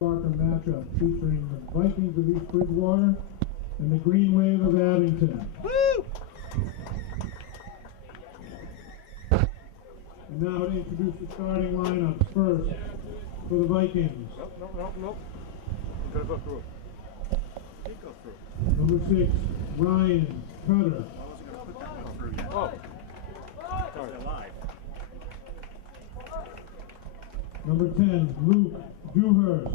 Bridgewater matchup featuring the Vikings of East Bridgewater and the Green Wave of Abington. Woo! And now to introduce the starting lineups first for the Vikings. Nope. You gotta go through. You go through. Number 6, Ryan Cutter. I wasn't gonna put that one through yet. Oh. Sorry. They're live. Number 10, Luke Dewhurst.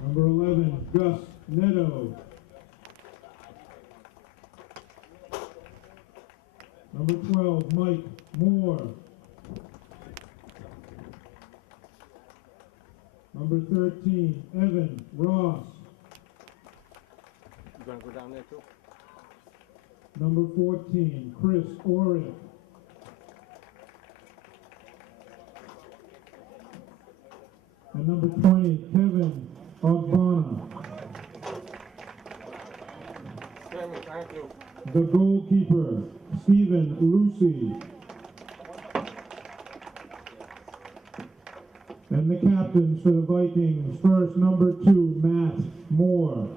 Number 11, Gus Netto. Number 12, Mike Moore. Number 13, Evan Ross. You gonna go down there too? Number 14, Chris Orick. And number 20, Kevin Ogbonna. Sammy, thank you. The goalkeeper, Stephen Lucy. And the captains for the Vikings, first, number 2, Matt Moore.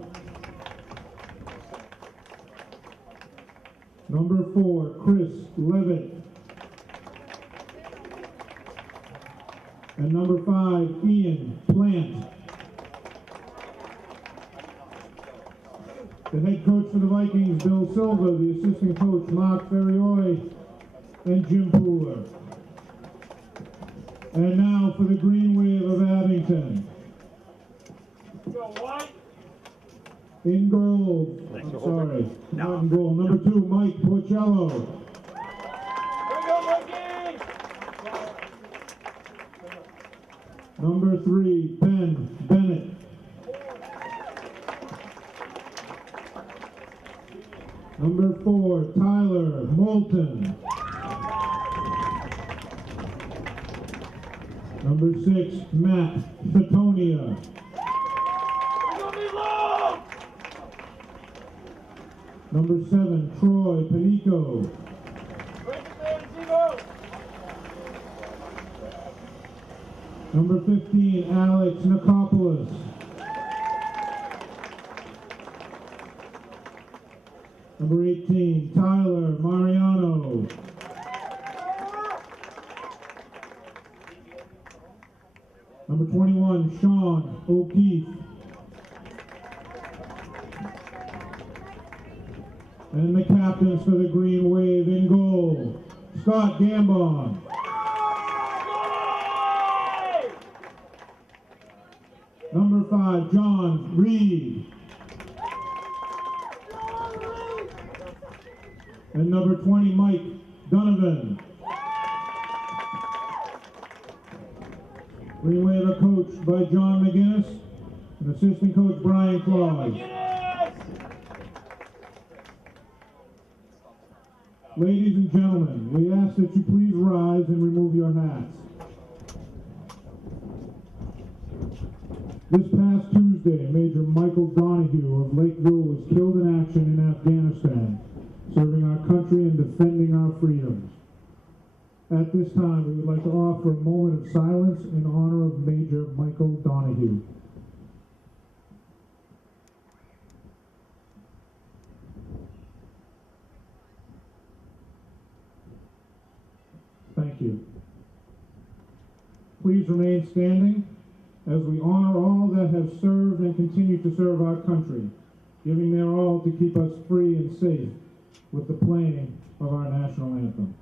Number 4, Chris Levitt. And number 5, Ian Plant. The head coach for the Vikings, Bill Silva. The assistant coach, Mark Ferrioy and Jim Pooler. And now for the Green Wave of Abington. In goal, not in goal. Number 2, Mike Porcello. Number 3, Ben Bennett. Number 4, Tyler Moulton. Number 6, Matt Fatonia. Number 7, Troy Panico. Number 15, Alex Nikopoulos. Number 18, Tyler Mariano. Number 21, Sean O'Keefe. And the captains for the Green Wave in goal, Scott Gambon. Number 5, John Reed. And number 20, Mike Donovan. Green Wave are coached by John McGinnis and assistant coach Brian Claus. Ladies and gentlemen, we ask that you please rise and remove your hats. This past Tuesday, Major Michael Donahue of Lakeville was killed in action in Afghanistan, serving our country and defending our freedoms. At this time, we would like to offer a moment of silence in honor of Major Michael Donahue. Thank you. Please remain standing as we honor all that have served and continue to serve our country, giving their all to keep us free and safe with the playing of our national anthem.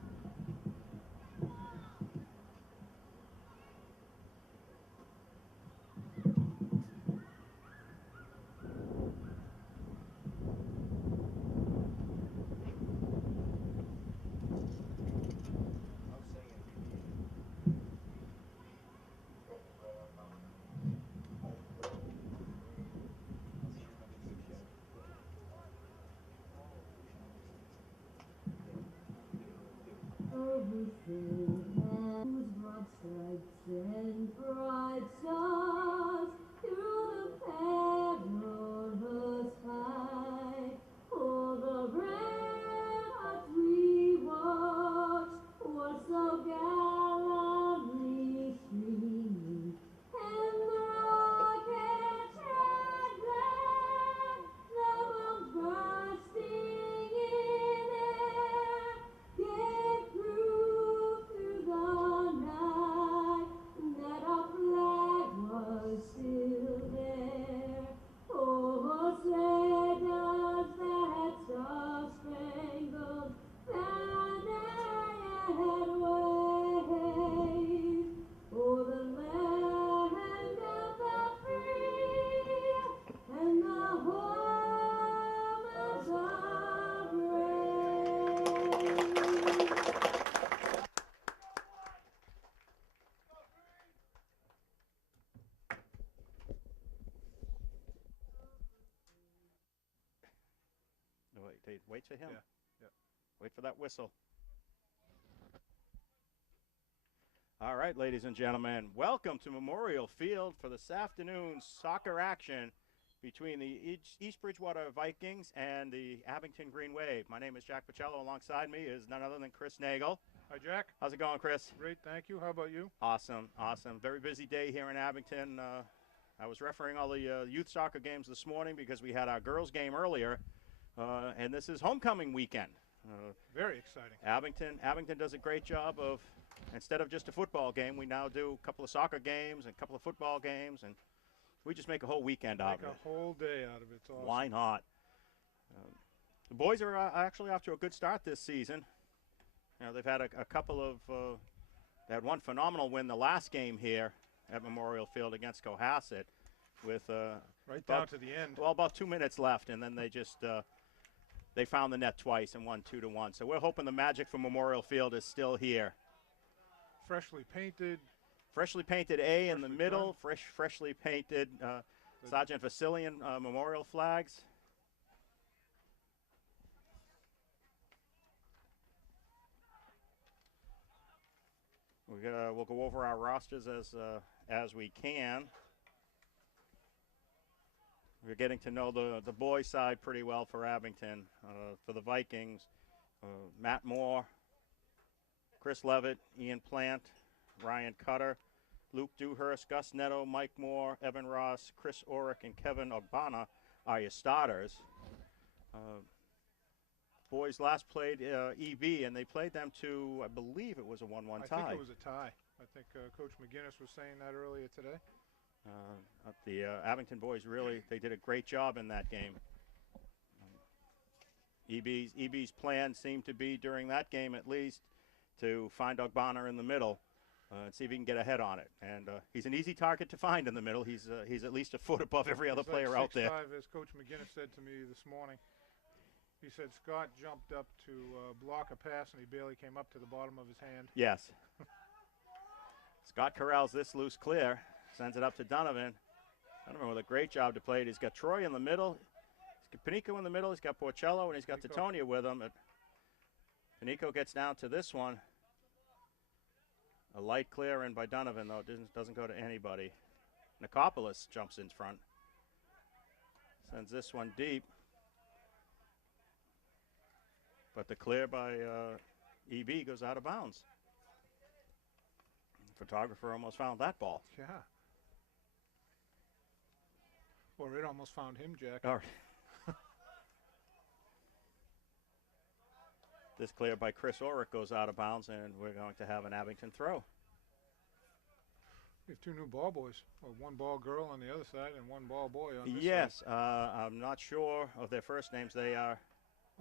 wait for him. Yeah, yeah. Wait for that whistle. All right, ladies and gentlemen, welcome to Memorial Field for this afternoon's soccer action between the East Bridgewater Vikings and the Abington Green Wave. My name is Jack Pacello. Alongside me is none other than Chris Nagel. Hi, Jack. How's it going, Chris? Great, thank you. How about you? Awesome, awesome. Very busy day here in Abington. I was refereeing all the youth soccer games this morning because we had our girls' game earlier, and this is homecoming weekend. Very exciting. Abington does a great job of, instead of just a football game, we now do a couple of soccer games and a couple of football games, and we just make a whole weekend out of it. Make a whole day out of it. It's awesome. Why not? The boys are actually off to a good start this season. You know, they've had a couple of, they had one phenomenal win the last game here at Memorial Field against Cohasset with right down to the end. Well, about 2 minutes left, and then they just they found the net twice and won 2-1. So we're hoping the magic from Memorial Field is still here. Freshly painted. Freshly painted A in the Freshly middle. done. Freshly painted Sergeant Vasilian memorial flags. We'll go over our rosters as we can. We're getting to know the boys' side pretty well for Abington. For the Vikings, Matt Moore, Chris Levitt, Ian Plant, Ryan Cutter, Luke Dewhurst, Gus Netto, Mike Moore, Evan Ross, Chris Orick, and Kevin Ogbana are your starters. Boys last played EB, and they played them to, I believe it was a 1-1 tie. I think it was a tie. I think Coach McGinnis was saying that earlier today. The Abington boys they did a great job in that game. EB's plan seemed to be, during that game at least, to find Ogbana in the middle and see if he can get ahead on it. And he's an easy target to find in the middle. He's at least a foot above every other player out there. 6'5", as Coach McGinnis said to me this morning. He said Scott jumped up to block a pass, and he barely came up to the bottom of his hand. Yes. Scott corrals this loose clear, sends it up to Donovan. Donovan with a great job to play it. He's got Troy in the middle. He's got Panico in the middle. He's got Porcello, and he's got Titonia with him. Panico gets down to this one. A light clear in by Donovan, though. It doesn't go to anybody. Nicopolis jumps in front. Sends this one deep. But the clear by EB goes out of bounds. The photographer almost found that ball. Yeah. Or it almost found him, Jack. All right. This clear by Chris Orick goes out of bounds, and we're going to have an Abington throw. We have two new ball boys. Well, one ball girl on the other side and one ball boy on this side. Yes, I'm not sure of their first names. They are.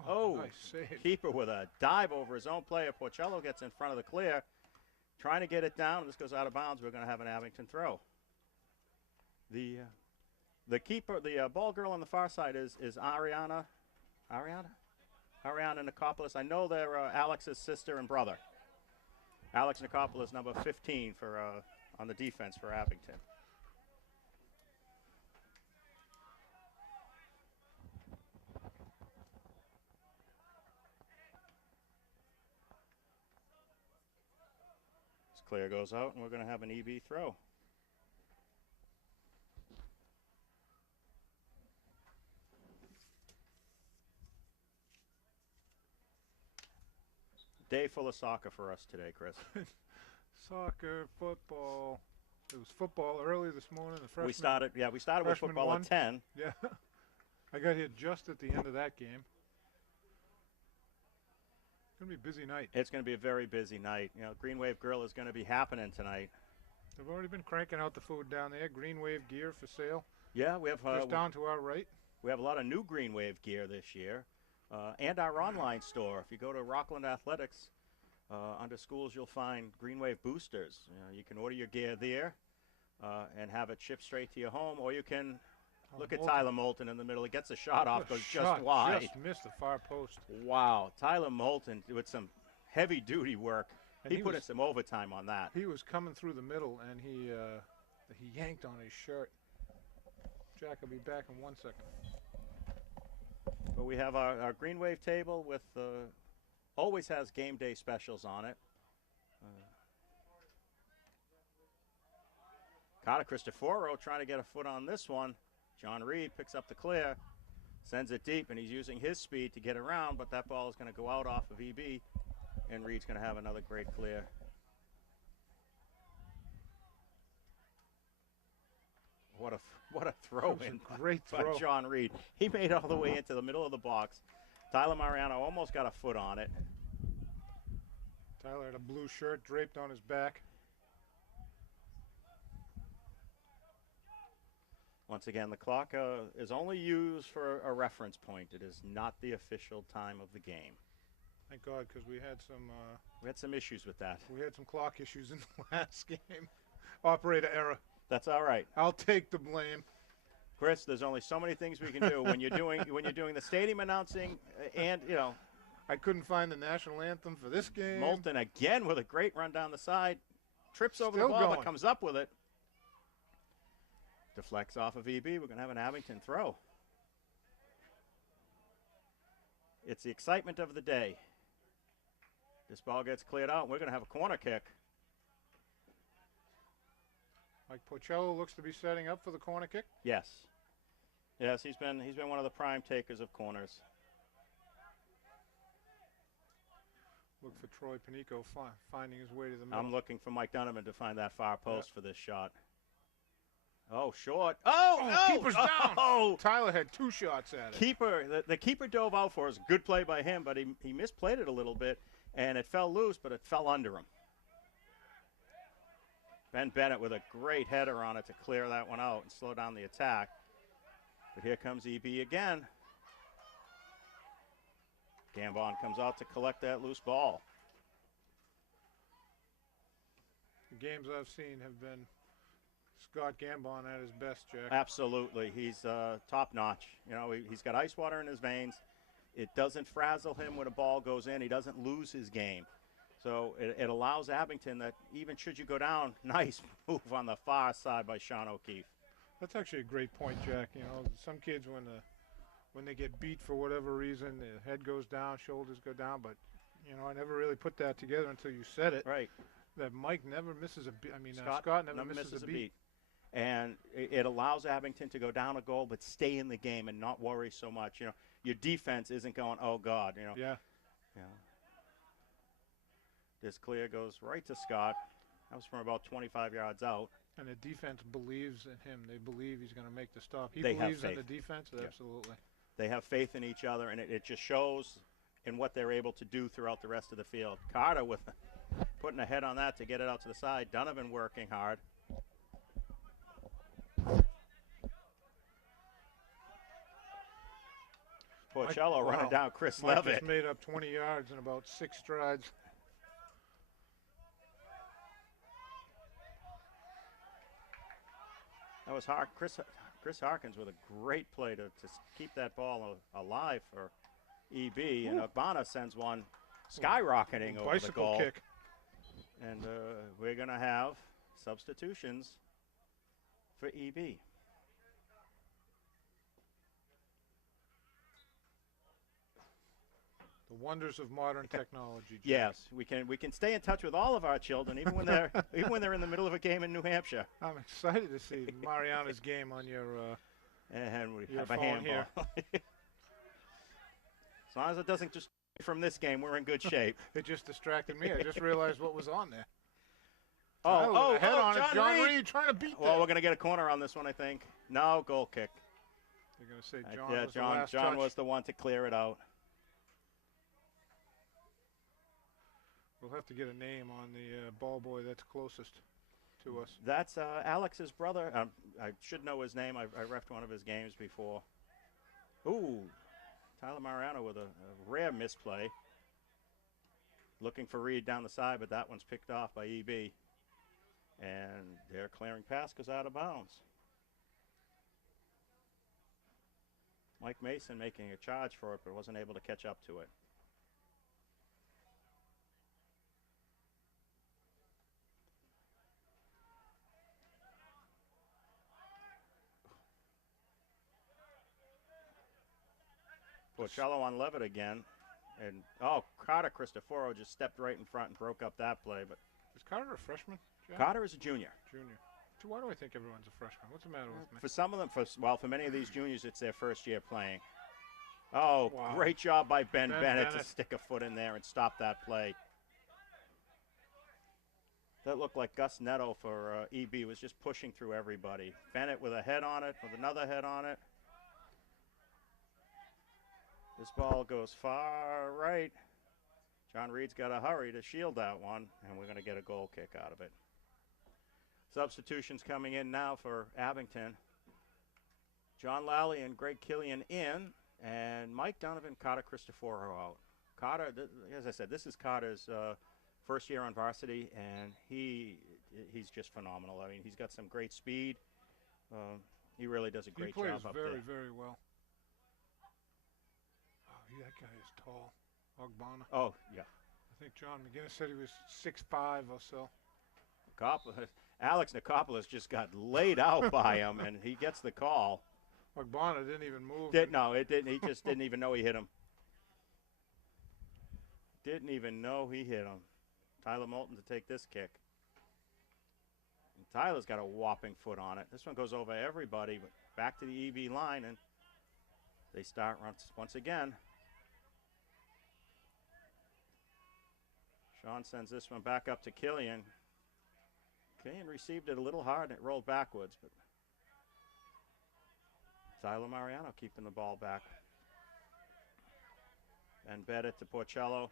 Oh, nice save. Keeper with a dive over his own player. Porcello gets in front of the clear, trying to get it down. This goes out of bounds. We're going to have an Abington throw. The keeper, the ball girl on the far side is Ariana Nicopolis. I know they're Alex's sister and brother. Alex Nicopolis, number 15 for on the defense for Abington. This clear goes out, and we're going to have an EB throw. Day full of soccer for us today, Chris. Soccer, football. It was football early this morning. The freshman, we started with football won. at 10. Yeah. I got here just at the end of that game. It's going to be a busy night. It's going to be a very busy night. You know, Green Wave Grill is going to be happening tonight. They've already been cranking out the food down there. Green Wave gear for sale. Yeah, we have just down to our right. We have a lot of new Green Wave gear this year. And our online store. If you go to Rockland Athletics, under schools, you'll find Green Wave boosters. You can order your gear there and have it shipped straight to your home, or you can look at Tyler Moulton in the middle. He gets a shot off, goes just wide. Just missed the far post. Wow, Tyler Moulton with some heavy-duty work. And he put in some overtime on that. He was coming through the middle, and he yanked on his shirt. Jack, I'll be back in 1 second. But we have our green wave table with always has game day specials on it. Carter Cristoforo trying to get a foot on this one. John Reed picks up the clear, sends it deep, and he's using his speed to get around, but that ball is going to go out off of EB, and Reed's going to have another great clear. What a throw in great by throw. John Reed. He made it all the way into the middle of the box. Tyler Mariano almost got a foot on it. Tyler had a blue shirt draped on his back. Once again, the clock is only used for a reference point. It is not the official time of the game. Thank God, because we had some issues with that. We had some clock issues in the last game. Operator error. That's all right. I'll take the blame. Chris, there's only so many things we can do when you're doing the stadium announcing, and I couldn't find the national anthem for this game. Moulton again with a great run down the side, trips over Still the ball, going. but comes up with it. Deflects off of EB. We're going to have an Abington throw. It's the excitement of the day. This ball gets cleared out, and we're going to have a corner kick. Mike Porcello looks to be setting up for the corner kick. Yes. Yes, he's been one of the prime takers of corners. Look for Troy Panico finding his way to the middle. I'm looking for Mike Donovan to find that far post for this shot. Oh, short. Oh, no! Keeper's down. Oh! Tyler had 2 shots at it. The keeper dove out for us. Good play by him, but he misplayed it a little bit, and it fell loose, but it fell under him. Ben Bennett with a great header on it to clear that one out and slow down the attack. But here comes EB again. Gambon comes out to collect that loose ball. The games I've seen have been Scott Gambon at his best, Jack. Absolutely. He's top-notch. He's got ice water in his veins. It doesn't frazzle him when a ball goes in. He doesn't lose his game. So it allows Abington that even should you go down, nice move on the far side by Sean O'Keefe. That's actually a great point, Jack. Some kids when they get beat for whatever reason, the head goes down, shoulders go down. But I never really put that together until you said it. Right. That Mike never misses a beat. Scott never misses a beat. And it allows Abington to go down a goal but stay in the game and not worry so much. Your defense isn't going, oh, God. Yeah. This clear goes right to Scott. That was from about 25 yards out. And the defense believes in him. They believe he's going to make the stop. He They have believes in faith. the defense? Yeah. Absolutely. They have faith in each other, and it just shows in what they're able to do throughout the rest of the field. Carter with putting a head on that to get it out to the side. Donovan working hard. Porcello running down Chris Mike Levitt. just made up 20 yards in about 6 strides. That was Chris Harkins with a great play to keep that ball alive for EB. Ooh. And Urbana sends one skyrocketing over the goal. Bicycle kick. And we're going to have substitutions for EB. The wonders of modern technology. Jack. Yes, we can stay in touch with all of our children, even when they're in the middle of a game in New Hampshire. I'm excited to see Mariana's game on your and we your have a phone handball. here. As long as it doesn't just from this game, we're in good shape. It just distracted me. I just realized what was on there. Oh, head on it. John John Reed trying to beat that. Well, we're going to get a corner on this one, I think. No, goal kick. They're going to say John was the last John touch. was the one to clear it out. We'll have to get a name on the ball boy that's closest to us. That's Alex's brother. I should know his name. I reffed one of his games before. Ooh, Tyler Mariano with a rare misplay. Looking for Reed down the side, but that one's picked off by EB. And their clearing pass goes out of bounds. Mike Mason making a charge for it, but wasn't able to catch up to it. Porcello on Levitt again. And, oh, Carter Cristoforo just stepped right in front and broke up that play. But Is Carter a freshman, Jack? Carter is a junior. Junior. So why do I think everyone's a freshman? What's the matter with me? For some of them, for many of these juniors, it's their first year playing. Oh, Wow. great job by Ben Bennett to Bennett. stick a foot in there and stop that play. That looked like Gus Netto for EB was just pushing through everybody. Bennett with a head on it, with another head on it. This ball goes far right. John Reed's got to hurry to shield that one, and we're going to get a goal kick out of it. Substitutions coming in now for Abington. John Lally and Greg Killian in, and Mike Donovan, Carter Cristoforo out. Carter, as I said, this is Carter's first year on varsity, and he's just phenomenal. I mean, he's got some great speed. He really does a great job up there. He plays very, very well. Oh, that guy is tall. Ogbonna. Oh, yeah. I think John McGinnis said he was 6'5" or so. Alex Nikopoulos just got laid out by him, and he gets the call. Ogbonna didn't even move. No, it didn't. He just didn't even know he hit him. Didn't even know he hit him. Tyler Moulton to take this kick. And Tyler's got a whopping foot on it. This one goes over everybody, but back to the EB line, and they start once again. Sean sends this one back up to Killian. Killian received it a little hard, and it rolled backwards, but Tyler Mariano keeping the ball back. And Bennett to Porcello.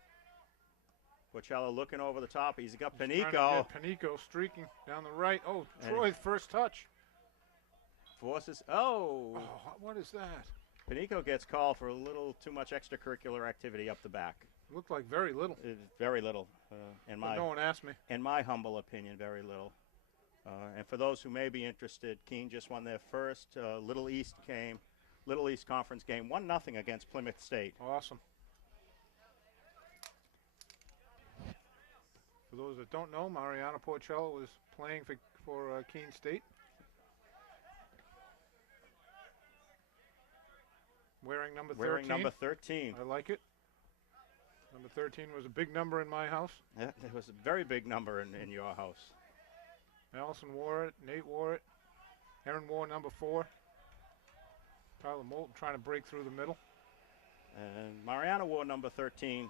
Porcello looking over the top. He's got Panico. Panico streaking down the right. Oh, Troy's first touch. Forces. Oh, what is that? Panico gets called for a little too much extracurricular activity up the back. Looked like very little. Very little. No one asked me. In my humble opinion, very little. And for those who may be interested, Keene just won their first Little East Conference game, 1-0 against Plymouth State. Awesome. For those that don't know, Mariano Porcello was playing for Keene State. Wearing number 13. Wearing number 13. I like it. Number 13 was a big number in my house. Yeah, it was a very big number in your house. Allison wore it. Nate wore it. Aaron wore number 4. Tyler Moulton trying to break through the middle. And Mariana wore number 13.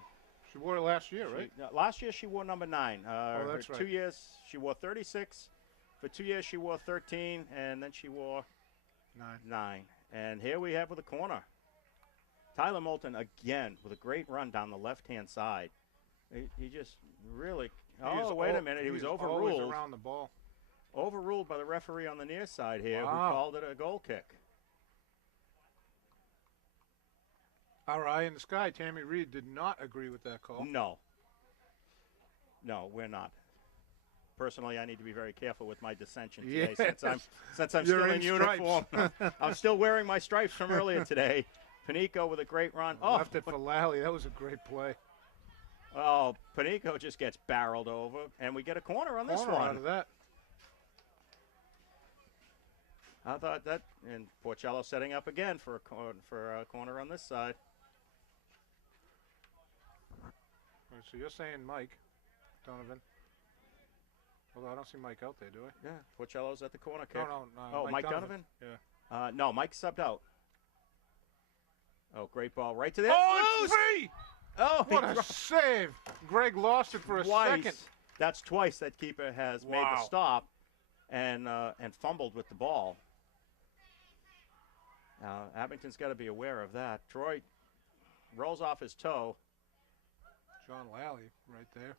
She wore it last year, right? Last year she wore number 9. That's right. 2 years she wore 36. For 2 years she wore 13, and then she wore 9. And here we have with a corner. Tyler Moulton again with a great run down the left-hand side. He just really. Oh, wait a minute! He was overruled. Always around the ball. Overruled by the referee on the near side here, Wow. who called it a goal kick. Our eye in the sky, Tammy Reed, did not agree with that call. No, we're not. Personally, I need to be very careful with my dissension today, Yes. since I'm You're still in in uniform. I'm still wearing my stripes from earlier today. Panico with a great run. Left it for Lally. That was a great play. Oh, Panico just gets barreled over, and we get a corner on this one. Out of that. I thought that, and Porcello setting up again for a corner on this side. All right, so you're saying Mike Donovan. Although I don't see Mike out there, do I? Yeah, Porcello's at the corner kick. No. Oh, Mike Donovan? Yeah. No, Mike subbed out. Oh, great ball right to the Oh, it's free! Oh, What a save! Greg lost it for a second. That's twice that keeper has made the stop and fumbled with the ball. Abington's got to be aware of that. Troy rolls off his toe. John Lally right there.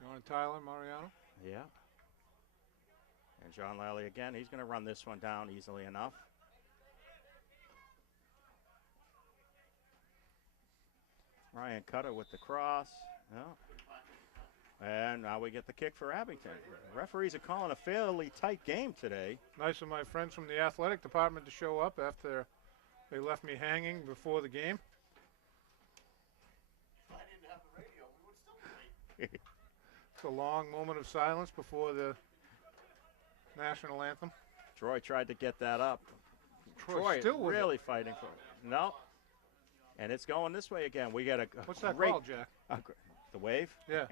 John and Tyler Mariano. Yeah. And John Lally again. He's going to run this one down easily enough. Ryan Cutter with the cross. No. And now we get the kick for Abington. Referees are calling a fairly tight game today. Nice of my friends from the athletic department to show up after they left me hanging before the game. If I didn't have the radio, we would still be. It's a long moment of silence before the national anthem. Troy tried to get that up. Troy still with really fighting for it. No. And it's going this way again. We got a What's that great, called, Jack? the wave? Yeah.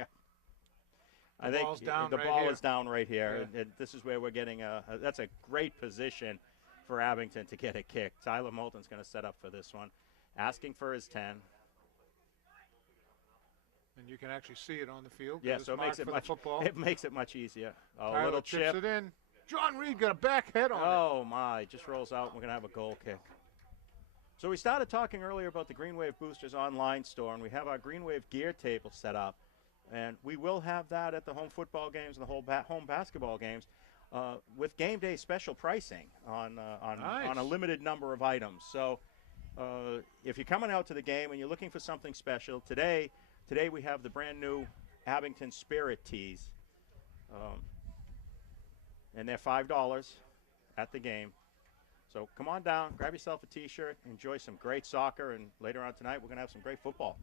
I think ball's down the right ball here. is down right here. Yeah. And this is where we're getting that's a great position for Abington to get a kick. Tyler Moulton's going to set up for this one, asking for his 10. And you can actually see it on the field. Yeah, it's so it makes it marked for the football. it makes it much easier. A Tyler little chips chip. it in. John Reed got a back head on it. Oh my! Just rolls out. We're going to have a goal kick. So we started talking earlier about the Green Wave Boosters online store, and we have our Green Wave gear table set up. And we will have that at the home football games and the whole home basketball games with game day special pricing on a limited number of items. So if you're coming out to the game and you're looking for something special, today we have the brand new Abington Spirit tees. And they're $5 at the game. So come on down, grab yourself a T-shirt, enjoy some great soccer, and later on tonight we're going to have some great football.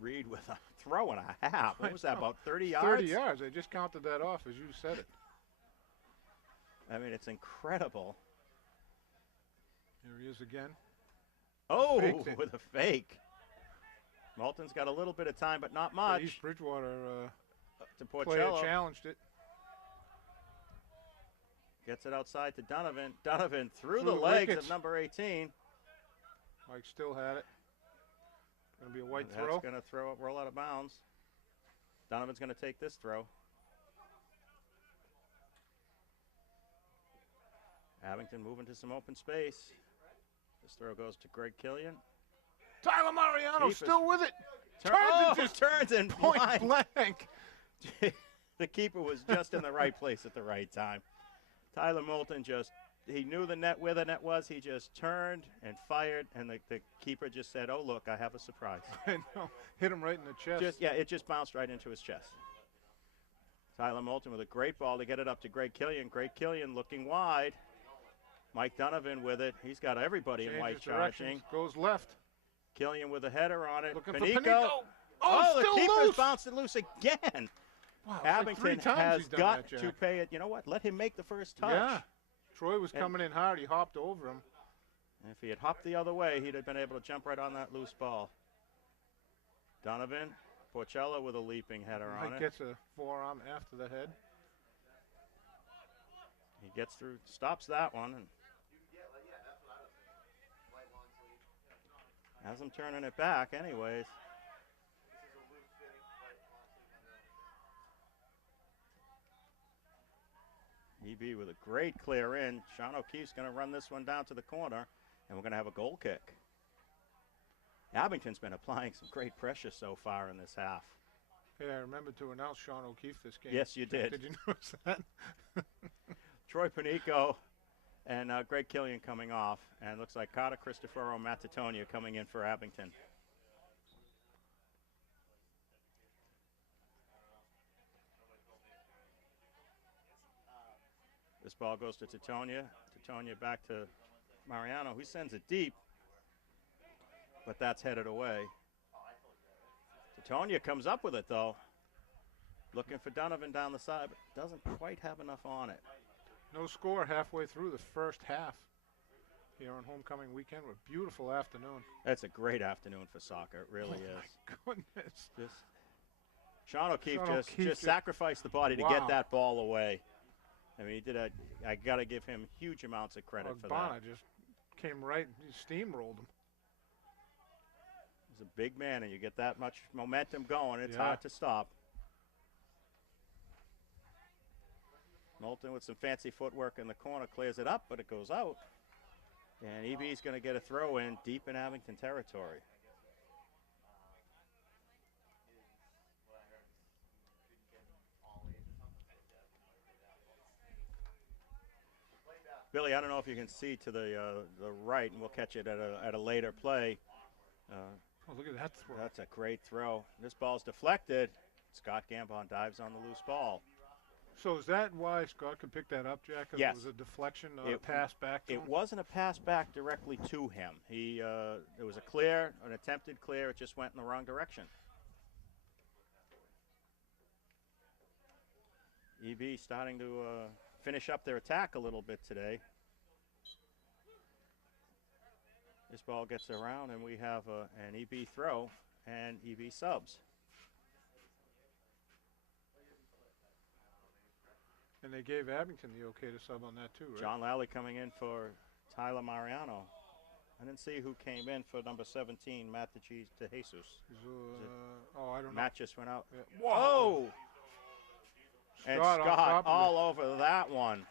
Reed with a throw and a half. What was that, about 30 yards? 30 yards. I just counted that off as you said it. I mean, it's incredible. Here he is again. Oh, Faked it. with a fake. Moulton's got a little bit of time, but not much. East Bridgewater To player Porcello. challenged it. Gets it outside to Donovan. Donovan through Through the the legs wickets. of number 18. Mike still had it. Going to be a white That's throw. going to roll out of bounds. Donovan's going to take this throw. Abington moving to some open space. This throw goes to Greg Killian. Tyler Mariano Keep still with it. Turns and Point blind. blank. The keeper was just in the right place at the right time. Tyler Moulton he knew where the net was. He just turned and fired, and the keeper just said, "Oh, look, I have a surprise." I know. Hit him right in the chest. It just bounced right into his chest. Tyler Moulton with a great ball to get it up to Greg Killian. Greg Killian looking wide. Mike Donovan with it. He's got everybody in white Changes directions. charging. Goes left. Killian with a header on it. Looking Panico. for Panico. Oh, the still keeper's loose. bounced it loose again. Wow, it's like 3 Abington times has he's done got that, to Jack. pay it. You know what? Let him make the first touch. Yeah. Troy was And- coming in hard. He hopped over him. If he had hopped the other way, he'd have been able to jump right on that loose ball. Donovan, Porcello with a leaping header on Mike it. gets a forearm after the head. He gets through, stops that one, and has him turning it back anyways. EB with a great clear in. Sean O'Keefe's going to run this one down to the corner, and we're going to have a goal kick. Abington's been applying some great pressure so far in this half. Yeah, I remember to announce Sean O'Keefe this game. Yes, you did. Did you notice that? Troy Panico and Greg Killian coming off, and looks like Carter Cristoforo Matatonia coming in for Abington. This ball goes to Titonia. Titonia back to Mariano, who sends it deep, but that's headed away. Titonia comes up with it, though. Looking for Donovan down the side, but doesn't quite have enough on it. No score halfway through the first half here on homecoming weekend. What a beautiful afternoon. That's a great afternoon for soccer. It really is. My goodness. Just Sean O'Keefe Sean just O'Keefe sacrificed the body to Wow. get that ball away. I mean, I got to give him huge amounts of credit for that. Ogbonna just came right, he steamrolled him. He's a big man, and you get that much momentum going, it's Yeah. hard to stop. Moulton with some fancy footwork in the corner clears it up, but it goes out. And EB's going to get a throw in deep in Abington territory. Billy, I don't know if you can see to the right, and we'll catch it at a later play. Oh, look at that throw. That's a great throw. This ball's deflected. Scott Gambon dives on the loose ball. So is that why Scott could pick that up, Jack? 'Cause Yes. It was a deflection, not a It- pass back to It him? wasn't a pass back directly to him. It was a clear, an attempted clear. It just went in the wrong direction. EB starting to finish up their attack a little bit today. This ball gets around, and we have an EB throw and EB subs. And they gave Abington the okay to sub on that too, right? John Lally coming in for Tyler Mariano. I didn't see who came in for number 17, Matt De Jesus. Oh, I don't know. Matt just went out. Yeah. Whoa! And Scott on top Scott of all over that one.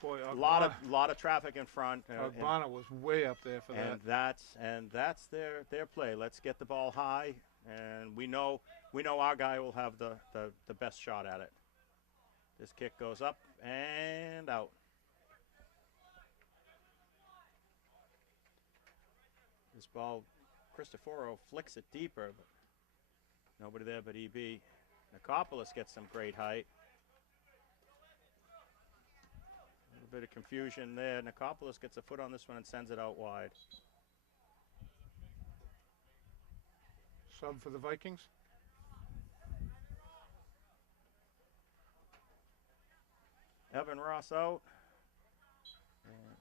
Boy, A lot of traffic in front. Ogbonna was way up there for that. And that's their play. Let's get the ball high, and we know our guy will have the best shot at it. This kick goes up and out. This ball, Cristoforo flicks it deeper, but nobody there but EB. Nicopolis gets some great height. A little bit of confusion there. Nicopolis gets a foot on this one and sends it out wide. Sub for the Vikings. Evan Ross out.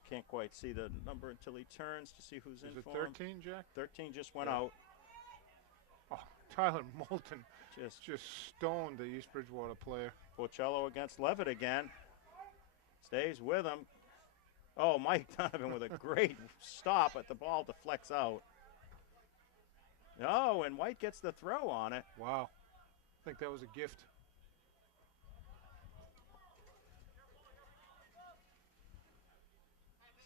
Can't quite see the number until he turns to see who's in Is it for him. 13, Jack? 13 just went out. Oh, Tyler Moulton Just stoned the East Bridgewater player. Porcello against Levitt again. Stays with him. Oh, Mike Donovan with a great stop, but the ball deflects out. Oh, and White gets the throw on it. Wow. I think that was a gift.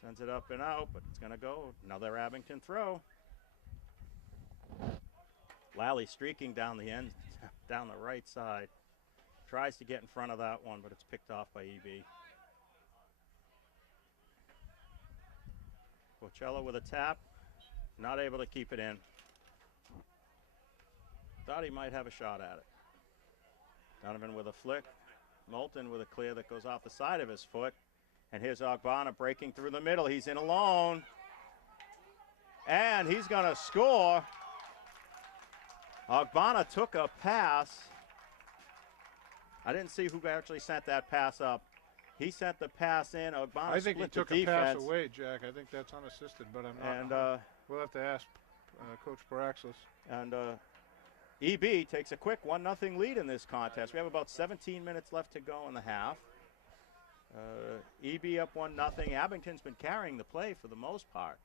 Sends it up and out, but it's going to go. Another Abington throw. Lally streaking down the end, down the right side. Tries to get in front of that one, but it's picked off by EB. Porcello with a tap. Not able to keep it in. Thought he might have a shot at it. Donovan with a flick. Moulton with a clear that goes off the side of his foot. And here's Ogbonna breaking through the middle. He's in alone. And he's going to score. Ogbonna took a pass. I didn't see who actually sent that pass up. He sent the pass in. Ogbonna I think he split took the a pass defense. away, Jack. I think that's unassisted, but I'm not. And we'll have to ask Coach Paraxis. And EB takes a quick 1-0 lead in this contest. We have about 17 minutes left to go in the half. EB up 1-0. Abington's been carrying the play for the most part.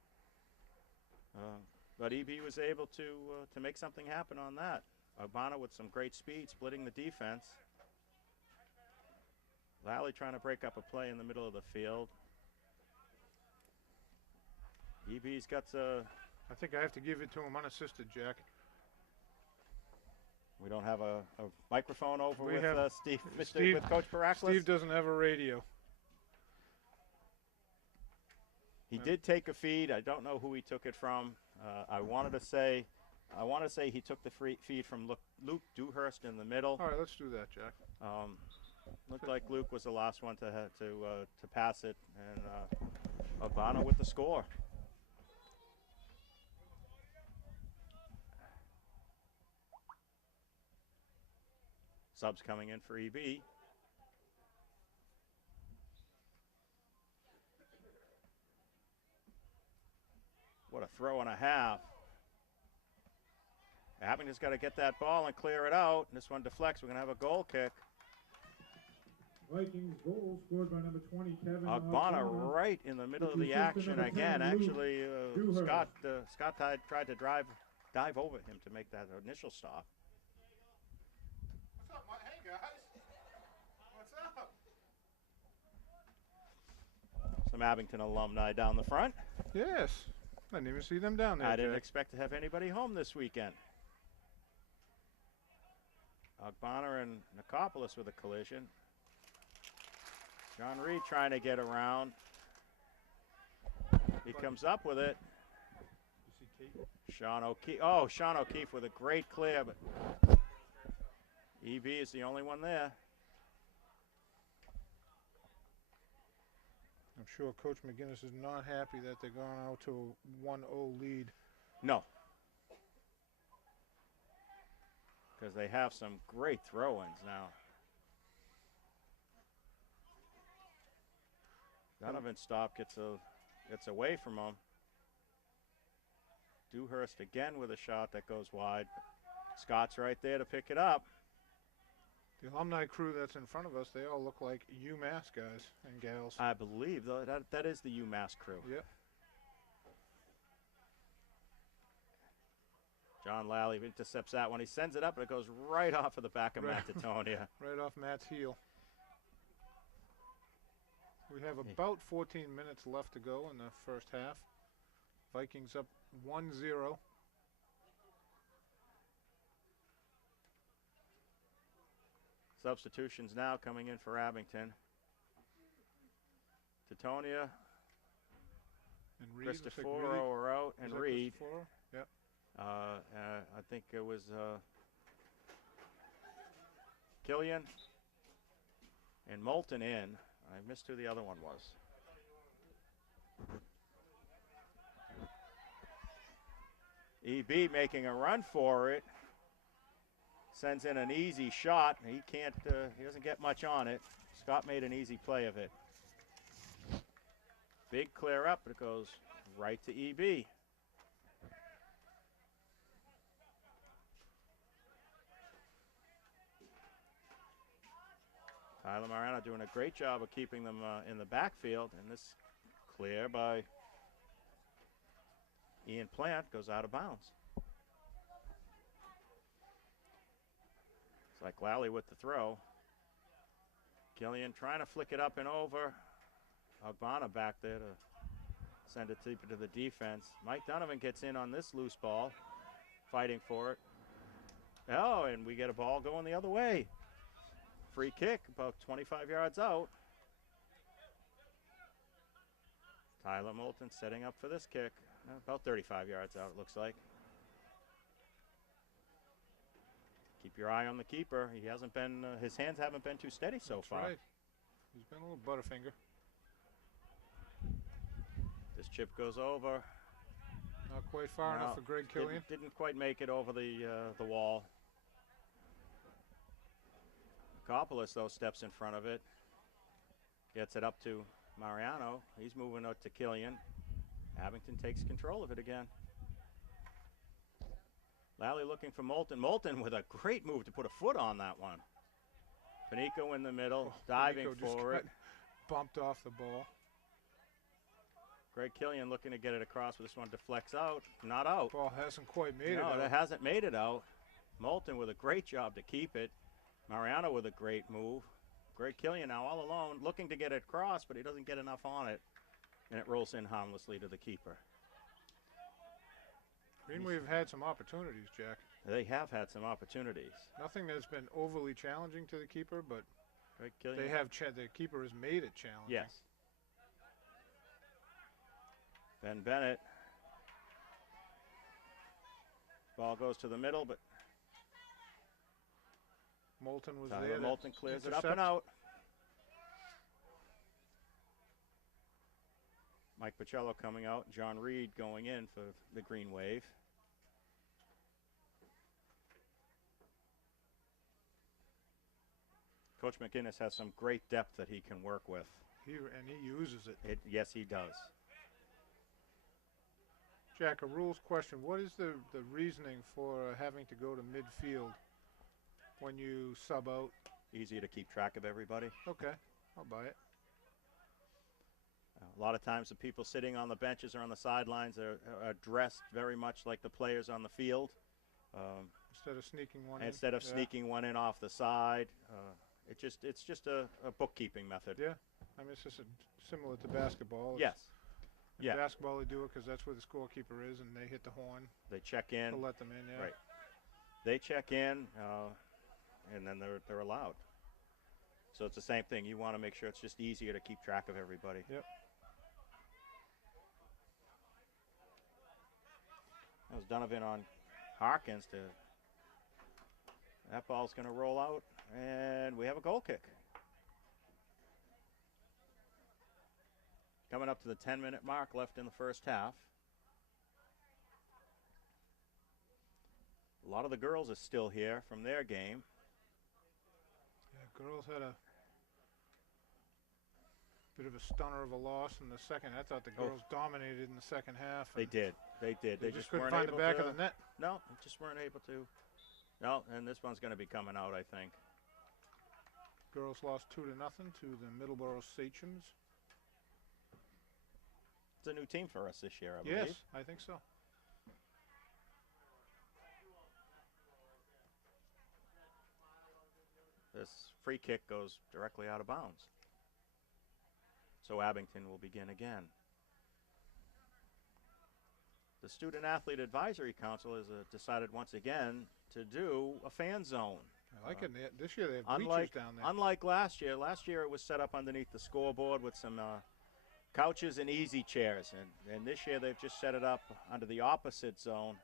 But EB was able to make something happen on that. Ogbonna with some great speed, splitting the defense. Lally trying to break up a play in the middle of the field. EB's got I think I have to give it to him unassisted, Jack. We don't have a microphone over We with have Steve, Steve, with Coach Paraxis. Steve doesn't have a radio. He did take a feed. I don't know who he took it from. I want to say he took the feed from Luke Dewhurst in the middle. All right, let's do that, Jack. Looked like Luke was the last one to pass it, and Ogbonna with the score. Subs coming in for EB. What a throw and a half. Abington's got to get that ball and clear it out. This one deflects. We're going to have a goal kick. Vikings goal scored by number 20, Kevin Ogbonna right in the middle of the action again. Actually, Scott tried to dive over him to make that initial stop. What's up, Mike? Hey, guys. What's up? Some Abington alumni down the front. Yes. I didn't even see them down there, I didn't Jack. expect to have anybody home this weekend. Ogbonna and Nicopolis with a collision. John Reed trying to get around. He comes up with it. Sean O'Keefe. Oh, Sean O'Keefe with a great clear, but EB is the only one there. I'm sure Coach McGinnis is not happy that they're going out to a 1-0 lead. No. Because they have some great throw-ins now. Donovan's stop gets away from him. Dewhurst again with a shot that goes wide. Scott's right there to pick it up. The alumni crew that's in front of us, they all look like UMass guys and gals. I believe that is the UMass crew. Yep. John Lally intercepts that one. He sends it up, and it goes right off of the back of Matt Titonia. Right off Matt's heel. We have about 14 minutes left to go in the first half. Vikings up 1-0. Substitutions now coming in for Abington. Titonia, And Reed, Cristoforo are out, and Reed. Yep. I think it was Killian and Moulton in. I missed who the other one was. EB making a run for it. Sends in an easy shot. He can't. He doesn't get much on it. Scott made an easy play of it. Big clear up, but it goes right to EB. Tyler Mariano doing a great job of keeping them in the backfield, and this clear by Ian Plant goes out of bounds. It's like Lally with the throw. Killian trying to flick it up and over. Ogbonna back there to send it deeper to the defense. Mike Donovan gets in on this loose ball, fighting for it. Oh, and we get a ball going the other way. Free kick, about 25 yards out. Tyler Moulton setting up for this kick. About 35 yards out, it looks like. Keep your eye on the keeper. He hasn't been, his hands haven't been too steady so far. Right. He's been a little butterfinger. This chip goes over. Not quite far enough for Greg Killian. Didn't quite make it over the wall. Kopolis, though, steps in front of it. Gets it up to Mariano. He's moving out to Killian. Abington takes control of it again. Lally looking for Moulton. Moulton with a great move to put a foot on that one. Panico in the middle, diving for it. Bumped off the ball. Greg Killian looking to get it across, but this one deflects out. Not out. Ball hasn't quite made it out. No, it hasn't made it out. Moulton with a great job to keep it. Mariano with a great move. Greg Killian now all alone, looking to get it across, but he doesn't get enough on it. And it rolls in harmlessly to the keeper. Greenway have had some opportunities, Jack. They have had some opportunities. Nothing that's been overly challenging to the keeper, but Greg Killian. they have the keeper has made it challenging. Yes. Ben Bennett. Ball goes to the middle, but Moulton was Tyler there. Moulton clears it up and out. Mike Pacello coming out. John Reed going in for the Green Wave. Coach McInnes has some great depth that he can work with. He uses it. Yes, he does. Jack, a rules question. What is the reasoning for having to go to midfield when you sub out? Easy to keep track of everybody. Okay, I'll buy it. A lot of times the people sitting on the benches or on the sidelines are dressed very much like the players on the field. Instead of sneaking one Instead of sneaking one in off the side. It's just a bookkeeping method. Yeah, I mean, it's just similar to basketball. Yes. In basketball, they do it because that's where the scorekeeper is, and they hit the horn. They check in. To let them in, yeah. Right. They check in, and then they're allowed. So it's the same thing. You want to make sure it's just easier to keep track of everybody. Yep. That was Donovan on Harkins. That ball's going to roll out, and we have a goal kick. Coming up to the 10-minute mark left in the first half. A lot of the girls are still here from their game. Yeah, girls had a Bit of a stunner of a loss in the second. I thought the girls dominated in the second half. They did. They did. They just couldn't weren't find able the back to. of the net. No, they just weren't able to. No, and this one's going to be coming out, I think. Girls lost 2-0 to the Middleborough Sachems. It's a new team for us this year, I believe. Yes, I think so. This free kick goes directly out of bounds. So Abington will begin again. The Student Athlete Advisory Council has decided once again to do a fan zone. I like it. This year they have bleachers down there. Unlike last year it was set up underneath the scoreboard with some couches and easy chairs. And this year they've just set it up under the opposite zone.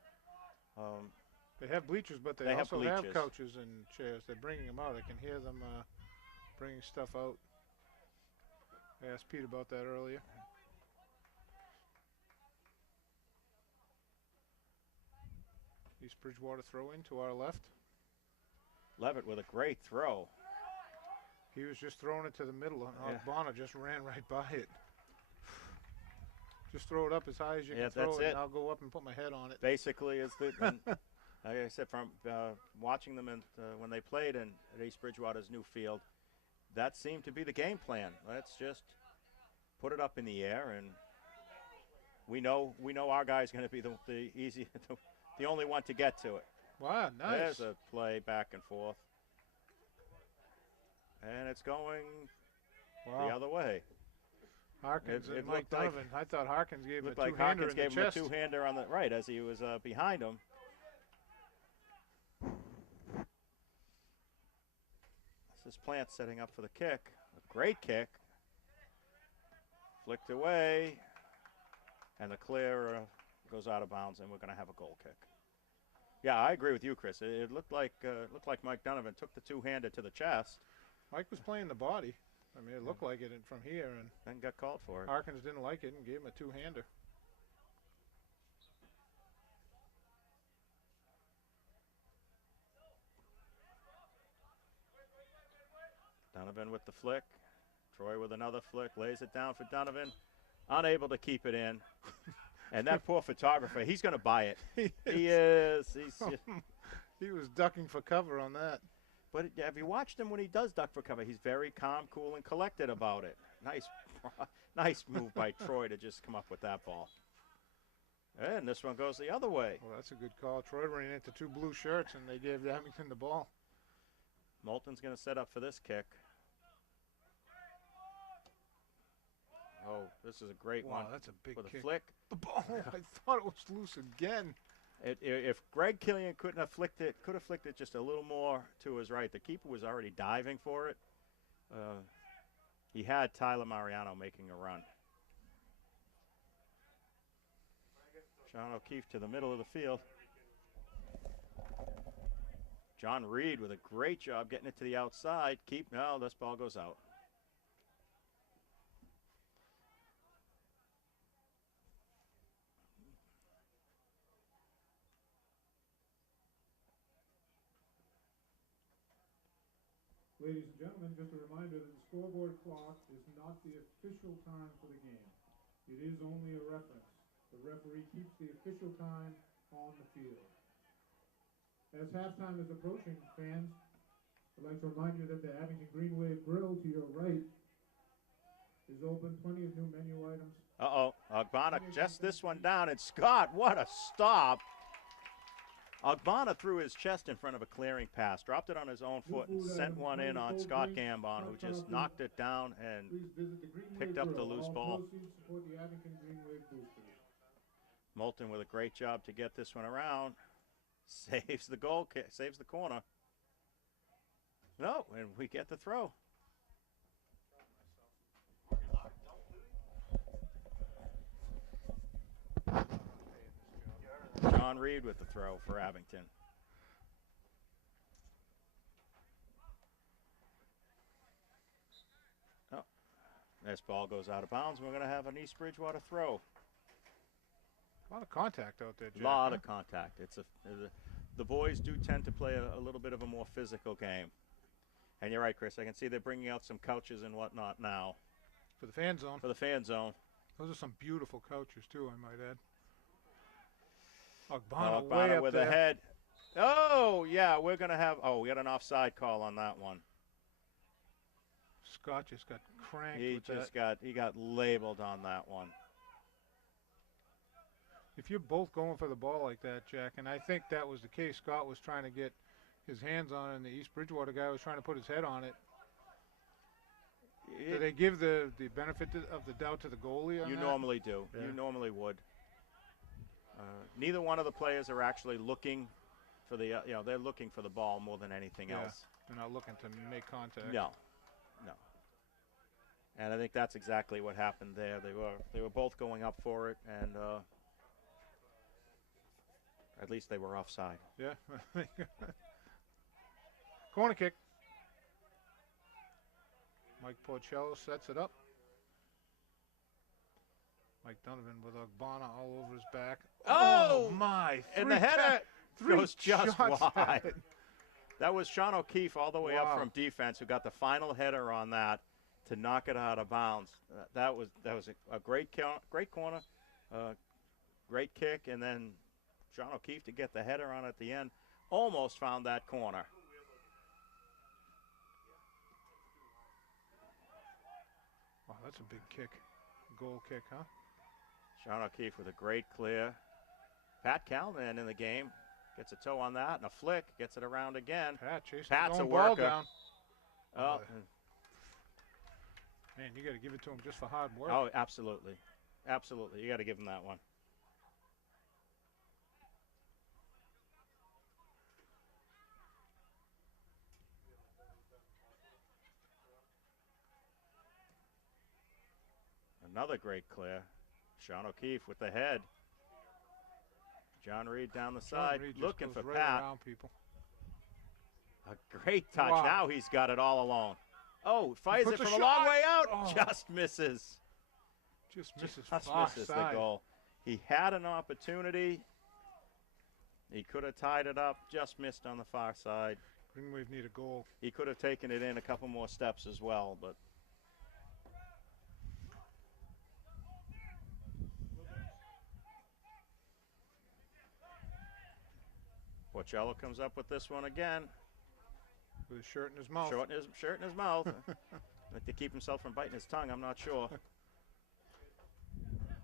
They have bleachers, but they also have couches and chairs. They're bringing them out. I can hear them bringing stuff out. I asked Pete about that earlier. East Bridgewater throw in to our left. Levitt with a great throw. He was just throwing it to the middle, and Bonner just ran right by it. Just throw it up as high as you can throw it, and I'll go up and put my head on it. Basically, it's the, like I said, from watching them when they played at East Bridgewater's new field, that seemed to be the game plan. Let's just put it up in the air, and we know our guy's going to be the only one to get to it. Wow, nice. There's a play back and forth, and it's going the other way. Harkins and Mike Donovan. I thought Harkins gave him a two-hander Harkins in the gave chest. him a two-hander on the right as he was behind him. This is Plant setting up for the kick. A great kick. Flicked away, and the clear goes out of bounds, and we're going to have a goal kick. Yeah, I agree with you, Chris. It looked like Mike Donovan took the two-hander to the chest. Mike was playing the body. I mean, it looked like it from here, and got called for it. Harkins didn't like it and gave him a two-hander. Donovan with the flick. Troy with another flick. Lays it down for Donovan. Unable to keep it in. And that poor photographer, he's going to buy it. He is. He was ducking for cover on that. But have you watched him when he does duck for cover? He's very calm, cool, and collected about it. Nice move by Troy to just come up with that ball. And this one goes the other way. Well, that's a good call. Troy ran into two blue shirts, and they gave Abington the ball. Moulton's going to set up for this kick. Oh, this is a great one. Wow, that's a big for the kick. Flick. The ball, I thought it was loose again. If Greg Killian could have flicked it just a little more to his right. The keeper was already diving for it. He had Tyler Mariano making a run. Sean O'Keefe to the middle of the field. John Reed with a great job getting it to the outside. No, this ball goes out. Ladies and gentlemen, just a reminder that the scoreboard clock is not the official time for the game. It is only a reference. The referee keeps the official time on the field. As halftime is approaching, fans, I'd like to remind you that the Abington Green Wave Grill to your right is open. Plenty of new menu items. Ogbonna just this one down, and Scott, what a stop. Ogbonna threw his chest in front of a clearing pass, dropped it on his own foot, and sent one in on Scott Gambon, who just knocked it down and picked up the loose ball. Moulton with a great job to get this one around. Saves the goal, saves the corner. No, and we get the throw. John Reed with the throw for Abington. Oh, this ball goes out of bounds. We're going to have an East Bridgewater throw. A lot of contact out there, Jack. A lot of contact. The boys do tend to play a little bit of a more physical game. And you're right, Chris. I can see they're bringing out some couches and whatnot now. For the fan zone. For the fan zone. Those are some beautiful couches, too, I might add. Ogbonna way Ogbonna up with there. a head. Oh, yeah, we're going to have – we got an offside call on that one. Scott just got cranked with that. He got labeled on that one. If you're both going for the ball like that, Jack, and I think that was the case, Scott was trying to get his hands on it, and the East Bridgewater guy was trying to put his head on it. Do they give the benefit of the doubt to the goalie on You that? normally do. Yeah. You normally would. Neither one of the players are actually looking for the, they're looking for the ball more than anything else. They're not looking to make contact. No. And I think that's exactly what happened there. They were both going up for it, and at least they were offside. Yeah. Corner kick. Mike Porcello sets it up. Mike Donovan with Ogbonna all over his back. Oh, my! And the header goes just shots wide. at it. That was Sean O'Keefe all the way up Wow. from defense, who got the final header on that to knock it out of bounds. That was a great corner, great kick, and then Sean O'Keefe to get the header on at the end. Almost found that corner. Wow, that's a big kick. Goal kick, huh? Sean O'Keefe with a great clear. Pat Callahan in the game. Gets a toe on that and a flick. Gets it around again. Pat chasing Pat's his a own ball worker. down. Oh, Man, you got to give it to him just for hard work. oh, absolutely. Absolutely. You got to give him that one. Another great clear. Sean O'Keefe with the head. John Reed down the John side, Reed just looking goes for right Pat. around people. A great touch. Wow. Now he's got it all alone. Oh, fires it Puts a from a long shot. way out. Oh. Just misses. Just misses Just far misses side. the goal. He had an opportunity. He could have tied it up. Just missed on the far side. Green Wave need a goal. He could have taken it in a couple more steps as well, but Porcello comes up with this one again. With his shirt in his mouth. Shirt in his mouth. Like to keep himself from biting his tongue, I'm not sure.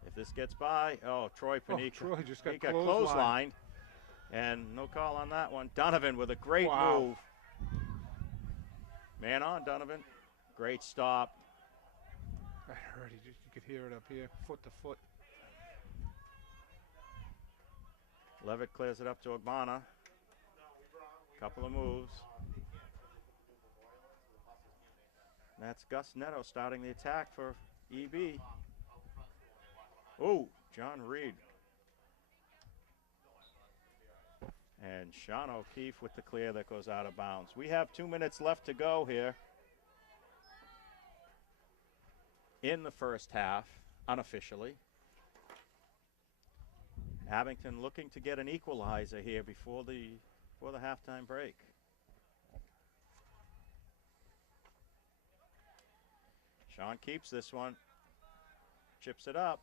If this gets by, Troy Panika. Troy just got He got clotheslined. clotheslined. And no call on that one. Donovan with a great Wow. move. Man on, Donovan. Great stop. I heard you could hear it up here, foot to foot. Levitt clears it up to Ogbonna. Couple of moves. That's Gus Neto starting the attack for EB. Oh, John Reed. And Sean O'Keefe with the clear that goes out of bounds. We have 2 minutes left to go here in the first half, unofficially. Abington looking to get an equalizer here before the halftime break. Sean keeps this one, chips it up.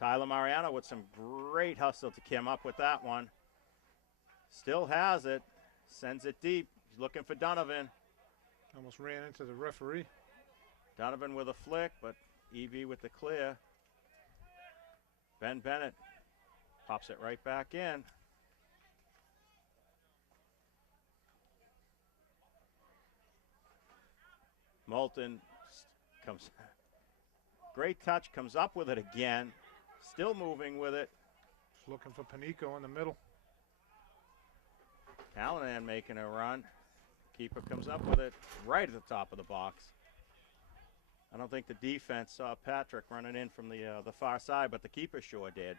Tyler Mariano with some great hustle to come up with that one. Still has it, sends it deep. He's looking for Donovan. Almost ran into the referee. Donovan with a flick, but EB with the clear. Ben Bennett pops it right back in. Moulton comes, great touch, comes up with it again. Still moving with it. Just looking for Panico in the middle. Callahan making a run. Keeper comes up with it right at the top of the box. I don't think the defense saw Patrick running in from the far side, but the keeper sure did.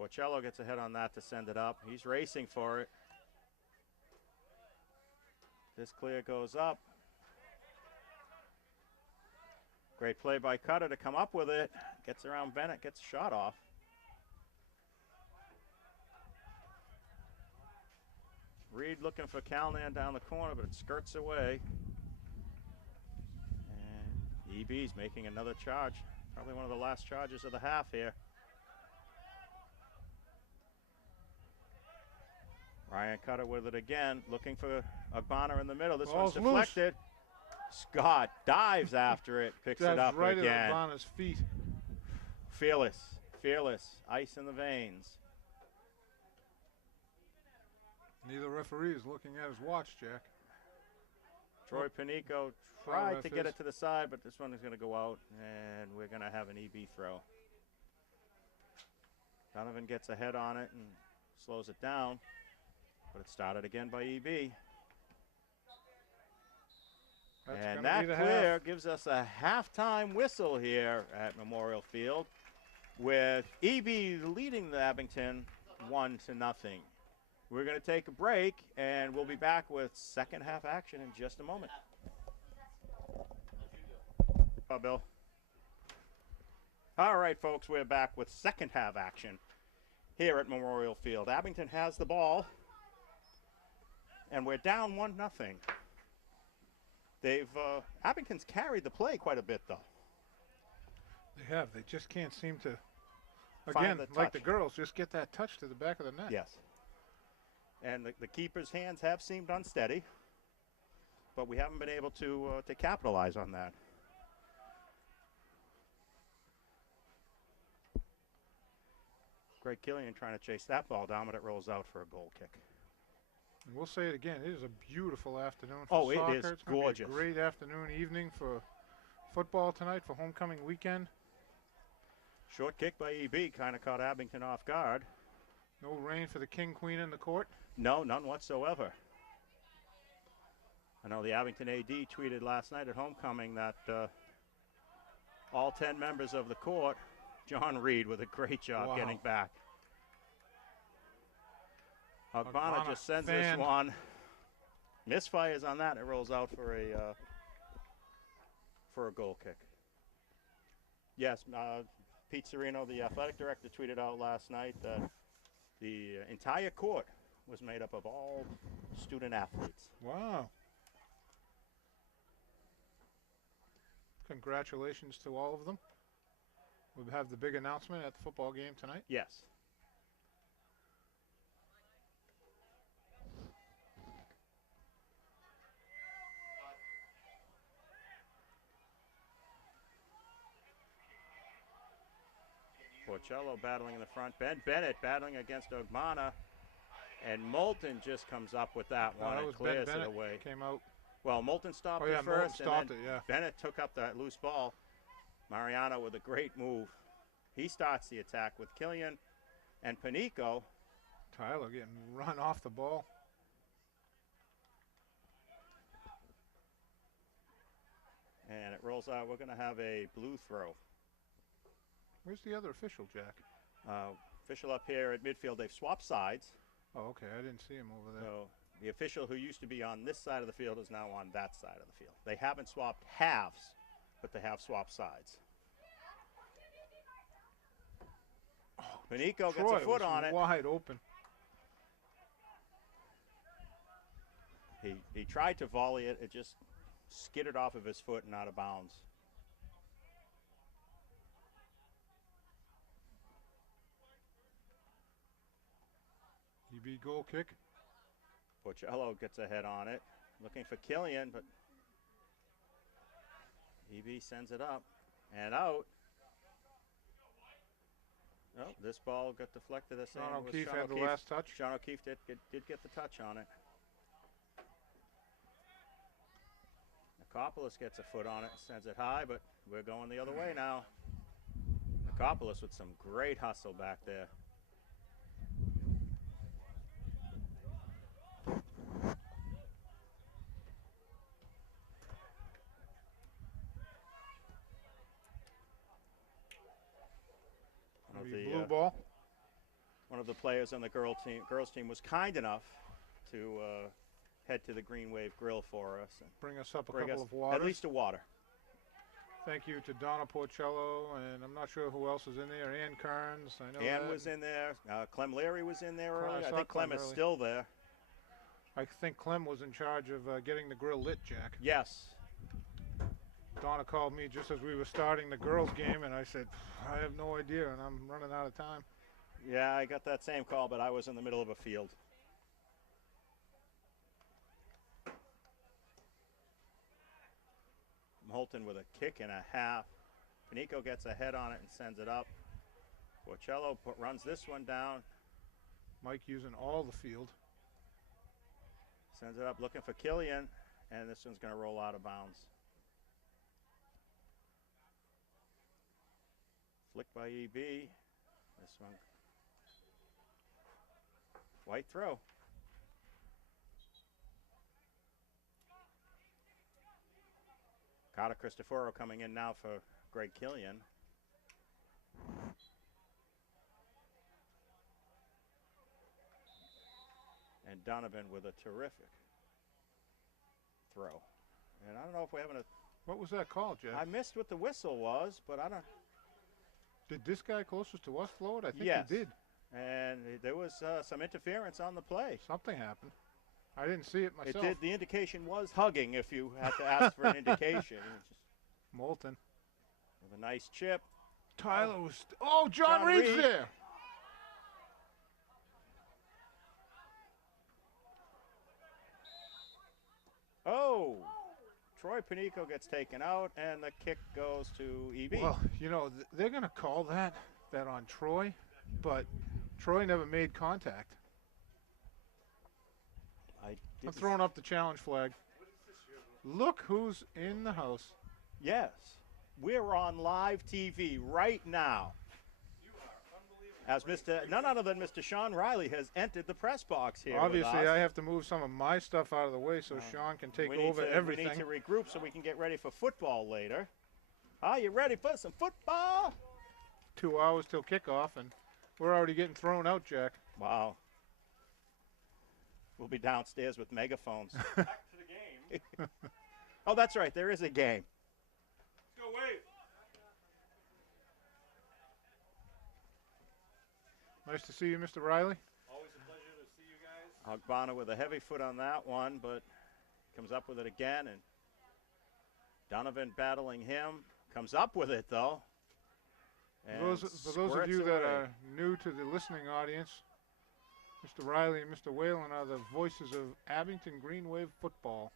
Porcello gets ahead on that to send it up. He's racing for it. This clear goes up. Great play by Cutter to come up with it. Gets around Bennett, gets a shot off. Reed looking for Callahan down the corner, but it skirts away. EB's making another charge. Probably one of the last charges of the half here. Ryan Cutter with it again, looking for Ogbonna in the middle. This one's Ball's deflected. Scott dives after it, picks it up right again. at Ogbonna's feet. Fearless, ice in the veins. Neither referee is looking at his watch, Jack. Troy Panico tried to get it to the side, but this one is going to go out, and we're going to have an EB throw. Donovan gets ahead on it and slows it down, but it started again by EB. And that clear gives us a halftime whistle here at Memorial Field, with EB leading the Abington 1-0. We're going to take a break, and we'll be back with second half action in just a moment. Oh, Bill. All right, folks, we're back with second half action here at Memorial Field. Abington has the ball, and we're down 1-0. Abington's carried the play quite a bit, though. They have. They just can't seem to, Find again, the like the touch. girls, just get that touch to the back of the net. Yes. And the keeper's hands have seemed unsteady, but we haven't been able to capitalize on that. Greg Killian trying to chase that ball down, but it rolls out for a goal kick. And we'll say it again, it is a beautiful afternoon for soccer. It is it's gonna gorgeous. Be a great afternoon, evening for football tonight for homecoming weekend. Short kick by EB kind of caught Abington off guard. No rain for the king, queen in the court. No, none whatsoever. I know the Abington AD tweeted last night at homecoming that all 10 members of the court, John Reed with a great job getting back. Ogbonna just sends this one. Misfires on that. It rolls out for a goal kick. Yes, Pete Serino, the athletic director, tweeted out last night that the entire court was made up of all student athletes. Wow. Congratulations to all of them. We'll have the big announcement at the football game tonight. Yes. Porcello battling in the front. Ben Bennett battling against Ogbonna. And Moulton just comes up with that one and clears it away. Came out. Well, Moulton stopped it first, and then Bennett took up that loose ball. Mariano with a great move. He starts the attack with Killian and Panico. Tyler getting run off the ball. And it rolls out. We're going to have a blue throw. Where's the other official, Jack? Official up here at midfield. They've swapped sides. Oh, okay. I didn't see him over there. So the official who used to be on this side of the field is now on that side of the field. They haven't swapped halves, but they have swapped sides. Panico gets a foot on it. Wide open. He tried to volley it. It just skidded off of his foot and out of bounds. EB goal kick. Porcello gets ahead on it. Looking for Killian, but EB sends it up and out. Oh, this ball got deflected. Sean O'Keefe had the last touch. Sean O'Keefe did get the touch on it. Nicopolis gets a foot on it, sends it high, but we're going the other way now. Nicopolis with some great hustle back there. Blue ball. One of the players on the girls team was kind enough to head to the Green Wave Grill for us and bring us up a couple of waters. At least a water. Thank you to Donna Porcello, and I'm not sure who else is in there. Ann Kearns, I know Ann was in there. Clem Leary was in there earlier. I think Clem is early. still there. I think Clem was in charge of getting the grill lit, Jack. Yes. Donna called me just as we were starting the girls' game, and I said, I have no idea, and I'm running out of time. Yeah, I got that same call, but I was in the middle of a field. Moulton with a kick and a half. Panico gets a head on it and sends it up. Porcello runs this one down. Mike using all the field. Sends it up looking for Killian, and this one's going to roll out of bounds. Flick by EB. This one. White throw. Carter Cristoforo coming in now for Greg Killian. And Donovan with a terrific throw. And I don't know if we're having a... What was that call, Jeff? I missed what the whistle was, but I don't... Did this guy closest to us blow it? I think Yes. he did. And there was some interference on the play. Something happened. I didn't see it myself. It did. The indication was hugging if you had to ask for an indication. It was just Moulton. with a nice chip. Tyler was... Oh, John John Reed's Reed. there. Oh! Troy Panico gets taken out, and the kick goes to EB. Well, you know, they're going to call that on Troy, but Troy never made contact. I'm throwing up the challenge flag. Look who's in the house. Yes. We're on live TV right now. As none other than Mr. Sean Riley has entered the press box here. Obviously, with us. I have to move some of my stuff out of the way so Sean can take over everything. We need to regroup so we can get ready for football later. Are you ready for some football? 2 hours till kickoff, and we're already getting thrown out, Jack. Wow. We'll be downstairs with megaphones. Back to the game. Oh, that's right. There is a game. Let's go, Wade. Nice to see you, Mr. Riley. Always a pleasure to see you guys. Ogbonna with a heavy foot on that one, but comes up with it again, and Donovan battling him. Comes up with it, though. And For those of squirts you that away. are new to the listening audience, Mr. Riley and Mr. Whalen are the voices of Abington Green Wave football.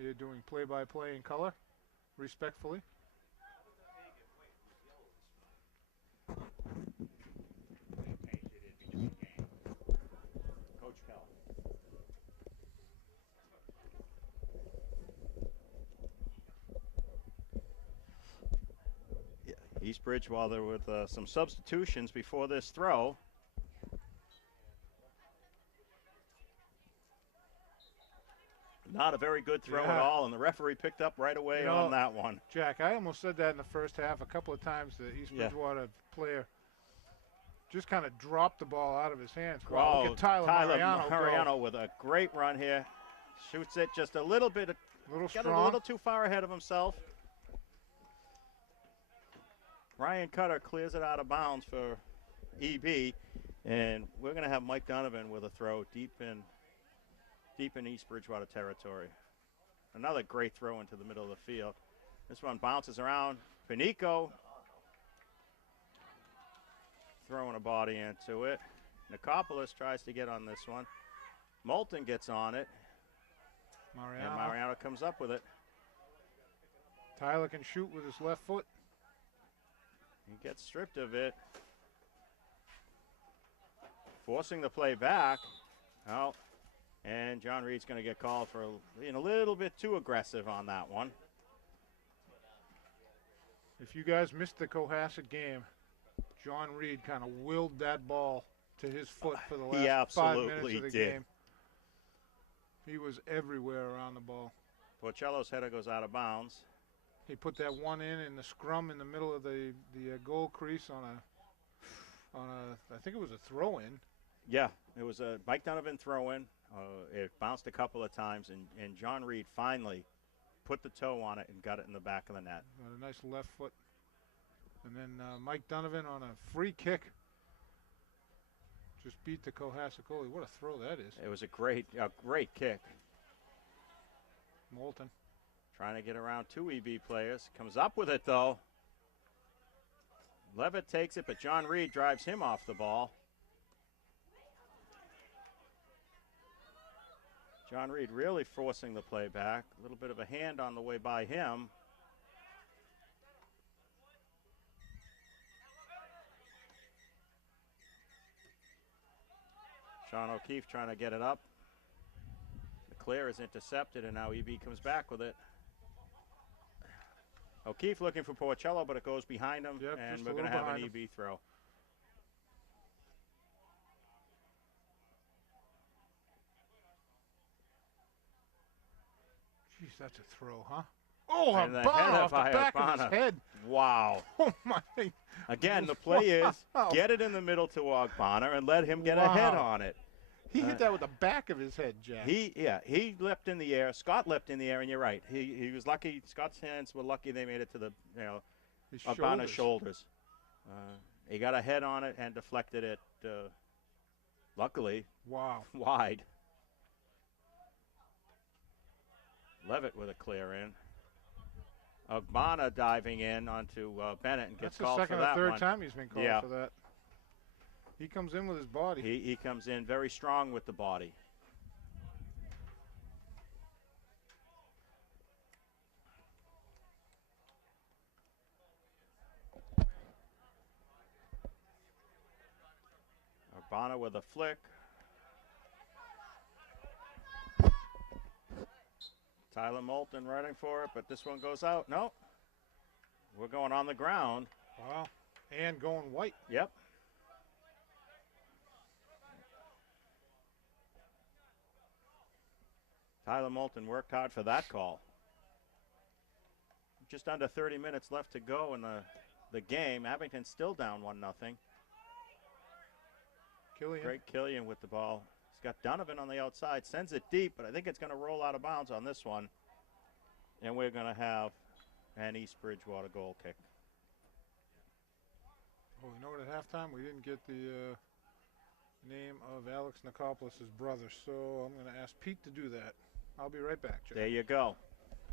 Here doing play-by-play in color, respectfully. Coach Pell. Yeah, East Bridgewater with some substitutions before this throw. Not a very good throw at all, and the referee picked up right away on that one. Jack, I almost said that in the first half a couple of times. The East Bridgewater player just kind of dropped the ball out of his hands. Wow, look at Tyler Mariano with a great run here. Shoots it just a little bit. Got a little too far ahead of himself. Ryan Cutter clears it out of bounds for EB, and we're going to have Mike Donovan with a throw deep in East Bridgewater territory. Another great throw into the middle of the field. This one bounces around. Panico throwing a body into it. Nicopolis tries to get on this one. Moulton gets on it. And Mariano comes up with it. Tyler can shoot with his left foot. He gets stripped of it. Forcing the play back. Oh. And John Reed's going to get called for being a little bit too aggressive on that one. If you guys missed the Cohasset game, John Reed kind of willed that ball to his foot for the last 5 minutes of the game. He was everywhere around the ball. Porcello's header goes out of bounds. He put that one in the scrum in the middle of the goal crease on a I think it was a throw-in. Yeah, it was a Mike Donovan throw-in. It bounced a couple of times, and John Reed finally put the toe on it and got it in the back of the net. A nice left foot. And then Mike Donovan on a free kick just beat the Cohasset goalie. What a throw that is. It was a great kick. Moulton. Trying to get around 2 EB players. Comes up with it, though. Levitt takes it, but John Reed drives him off the ball. John Reed really forcing the play back. A little bit of a hand on the way by him. Sean O'Keefe trying to get it up. The clear is intercepted, and now EB comes back with it. O'Keefe looking for Porcello, but it goes behind him, yep, and we're going to have an EB throw. Jeez, that's a throw, huh? Oh, and Ogbonna off the back of his head. Wow. Oh, my. Again, the play is get it in the middle to Ogbonna and let him get a head on it. He hit that with the back of his head, Jack. He leapt in the air. Scott leapt in the air, and you're right. He was lucky. Scott's hands were lucky they made it to the Ogbonna's shoulders. He got a head on it and deflected it. Luckily, wide. Levitt with a clear in. Ogbonna diving in onto Bennett and gets called for that one. That's the second or third time he's been called for that. He comes in with his body. He comes in very strong with the body. Ogbonna with a flick. Tyler Moulton running for it, but this one goes out. No. We're going on the ground. Wow. And going white. Yep. Tyler Moulton worked hard for that call. Just under 30 minutes left to go in the game. Abington still down 1-0. Killian. Great Killian with the ball. He's got Donovan on the outside. Sends it deep, but I think it's going to roll out of bounds on this one. And we're going to have an East Bridgewater goal kick. Oh, you know what? At halftime, we didn't get the name of Alex Nikopoulos' brother, so I'm going to ask Pete to do that. I'll be right back, Jeff. There you go.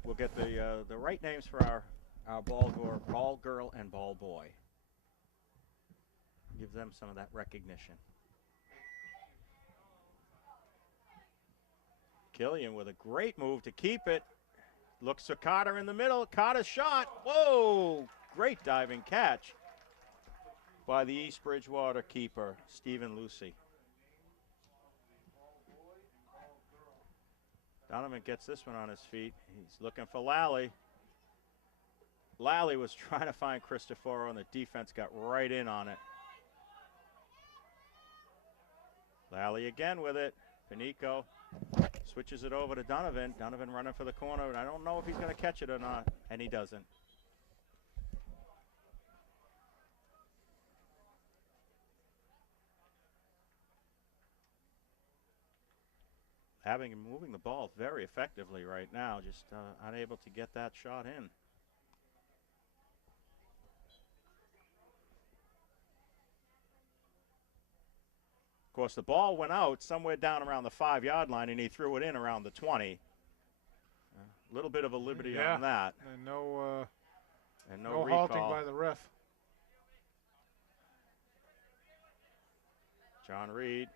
We'll get the right names for our ball girl and ball boy. Give them some of that recognition. Killian with a great move to keep it. Looks for Carter in the middle. Carter's shot. Whoa! Great diving catch by the East Bridgewater keeper, Stephen Lucy. Donovan gets this one on his feet. He's looking for Lally. Lally was trying to find Cristoforo, and the defense got right in on it. Lally again with it. Panico switches it over to Donovan. Donovan running for the corner, and I don't know if he's going to catch it or not, and he doesn't. Moving the ball very effectively right now, just unable to get that shot in. Of course, the ball went out somewhere down around the 5-yard line, and he threw it in around the 20. A little bit of a liberty on that. And no recall. halting by the ref. John Reed.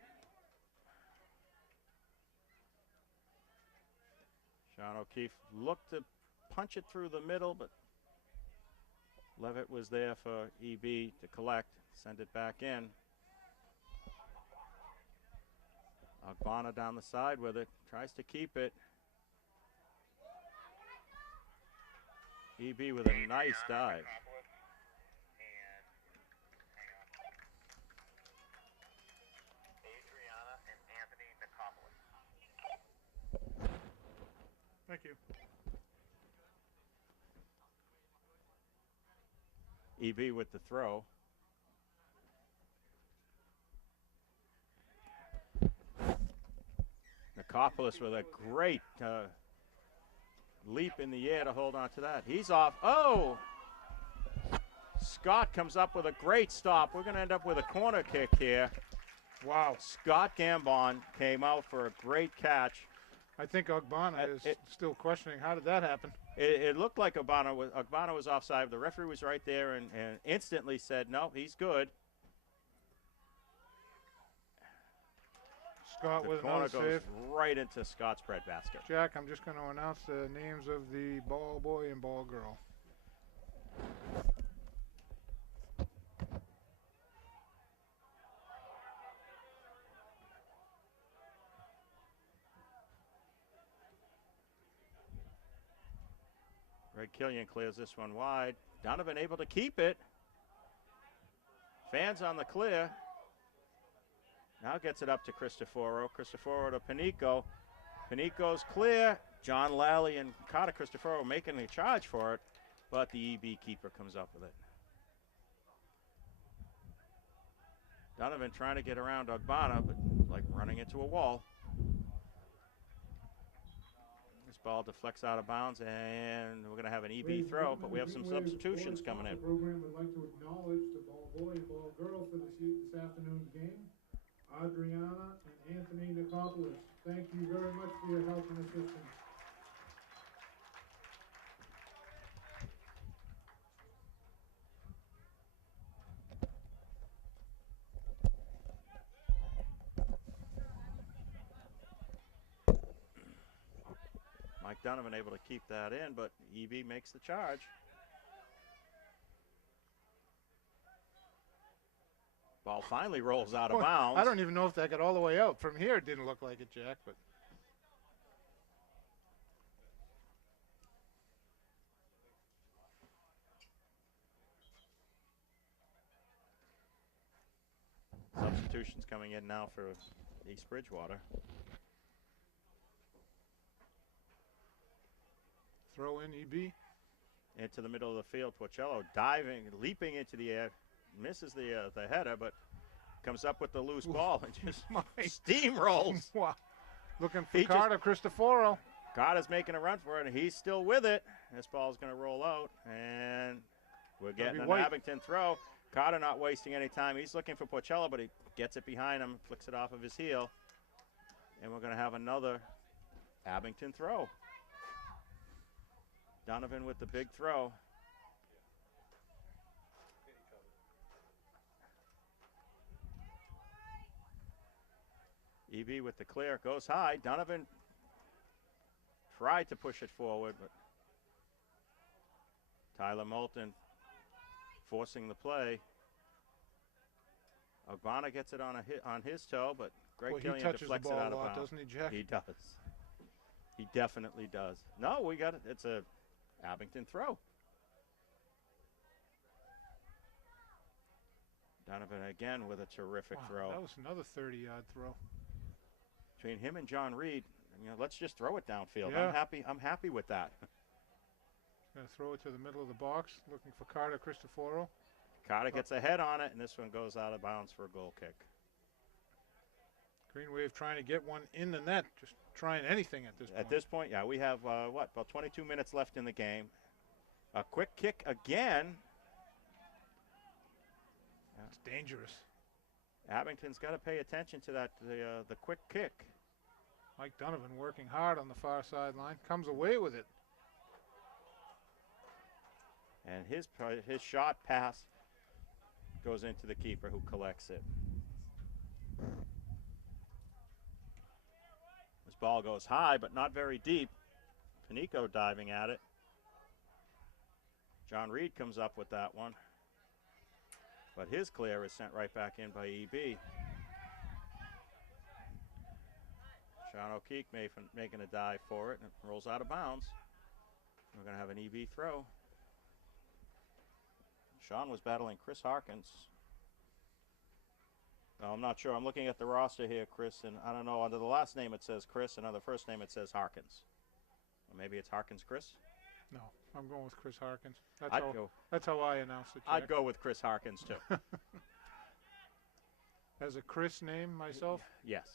Sean O'Keefe looked to punch it through the middle, but Levitt was there for EB to collect, send it back in. Ogbonna down the side with it, tries to keep it. EB with a nice dive. Thank you. EB with the throw. Nikopoulos with a great leap in the air to hold on to that. He's off. Oh! Scott comes up with a great stop. We're going to end up with a corner kick here. Wow. Scott Gambon came out for a great catch. I think Ogbonna is still questioning how did that happen. It looked like Ogbonna was offside. The referee was right there and instantly said, no, he's good. Scott with corner another goes save. right into Scott's breadbasket. Jack, I'm just going to announce the names of the ball boy and ball girl. Greg Killian clears this one wide. Donovan able to keep it. Fans on the clear. Now gets it up to Cristoforo. Cristoforo to Panico. Panico's clear. John Lally and Carter Cristoforo making a charge for it, but the EB keeper comes up with it. Donovan trying to get around Ogbonna, but like running into a wall. This ball deflects out of bounds, and we're going to have an EB throw, but we have some substitutions coming in. The program would like to acknowledge the ball boy and ball girl for this afternoon's game, Adriana and Anthony Nikopoulos. Thank you very much for your help and assistance. Mike Donovan able to keep that in, but EB makes the charge. Ball finally rolls out of bounds. I don't even know if that got all the way out. From here, it didn't look like it, Jack, but. Substitutions coming in now for East Bridgewater. Throw in EB. Into the middle of the field. Porcello diving, leaping into the air. Misses the header, but comes up with the loose ball and just steamrolls. Wow. Looking for Carter Cristoforo. Carter's making a run for it, and he's still with it. This ball's going to roll out, and we're getting an Abington throw. Carter not wasting any time. He's looking for Porcello, but he gets it behind him, flicks it off of his heel. And we're going to have another Abington throw. Donovan with the big throw. EB with the clear, goes high. Donovan tried to push it forward, but Tyler Moulton forcing the play. Ogbonna gets it on his toe, but Greg Killian deflects it out of bounds. Doesn't he, Jack? He does. He definitely does. No, we got it. It's a Abington throw. Donovan again with a terrific throw. That was another 30-yard throw. Between him and John Reed, let's just throw it downfield. Yeah. I'm happy with that. Going to throw it to the middle of the box, looking for Carter Cristoforo. Carter gets a head on it, and this one goes out of bounds for a goal kick. Green Wave trying to get one in the net, just trying anything at this point. At this point, yeah, we have, about 22 minutes left in the game. A quick kick again. It's dangerous. Abington's got to pay attention to that, the quick kick. Mike Donovan working hard on the far sideline, comes away with it. And his shot pass goes into the keeper, who collects it. This ball goes high, but not very deep. Panico diving at it. John Reed comes up with that one. But his clear is sent right back in by EB. Sean O'Keefe making a dive for it, and it rolls out of bounds. We're going to have an EB throw. Sean was battling Chris Harkins. Oh, I'm not sure. I'm looking at the roster here, Chris, and I don't know. Under the last name it says Chris, and under the first name it says Harkins. Or maybe it's Harkins Chris? No, I'm going with Chris Harkins. That's how I announce it, Jack. I'd go with Chris Harkins, too. As a Chris name myself? Yes.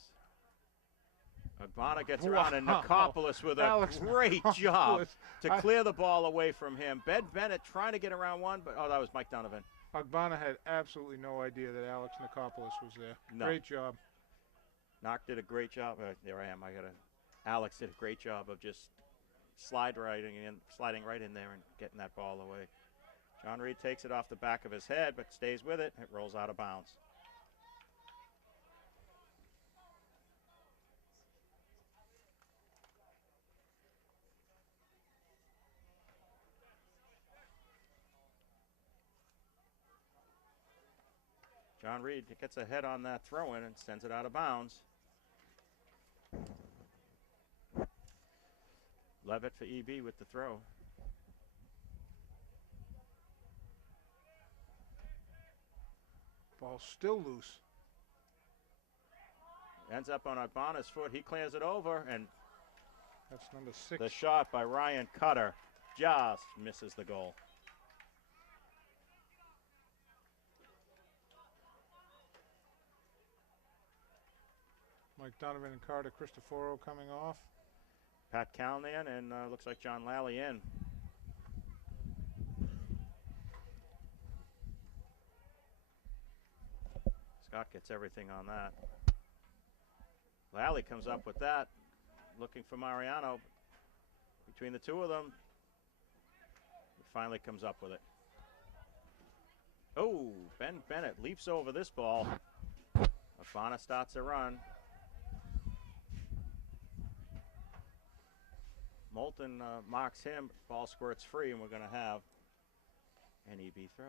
Ogbonna gets around, and Nikopoulos with a great job to clear the ball away from him. Ben Bennett trying to get around one, but that was Mike Donovan. Ogbonna had absolutely no idea that Alex Nikopoulos was there. No. Great job. Knock did a great job. There I am. I got to Alex did a great job of just sliding right in there and getting that ball away. John Reed takes it off the back of his head, but stays with it. It rolls out of bounds. John Reed gets a head on that throw-in and sends it out of bounds. Levitt for EB with the throw. Ball's still loose. Ends up on Ogbonna's foot. He clears it over, and that's number 6. The shot by Ryan Cutter just misses the goal. Mike Donovan and Carter Cristoforo coming off. Pat Calnan and looks like John Lally in. Scott gets everything on that. Lally comes up with that, looking for Mariano. Between the two of them, he finally comes up with it. Oh, Ben Bennett leaps over this ball. Afana starts a run. Moulton marks him, ball squirts free, and we're going to have an EB throw.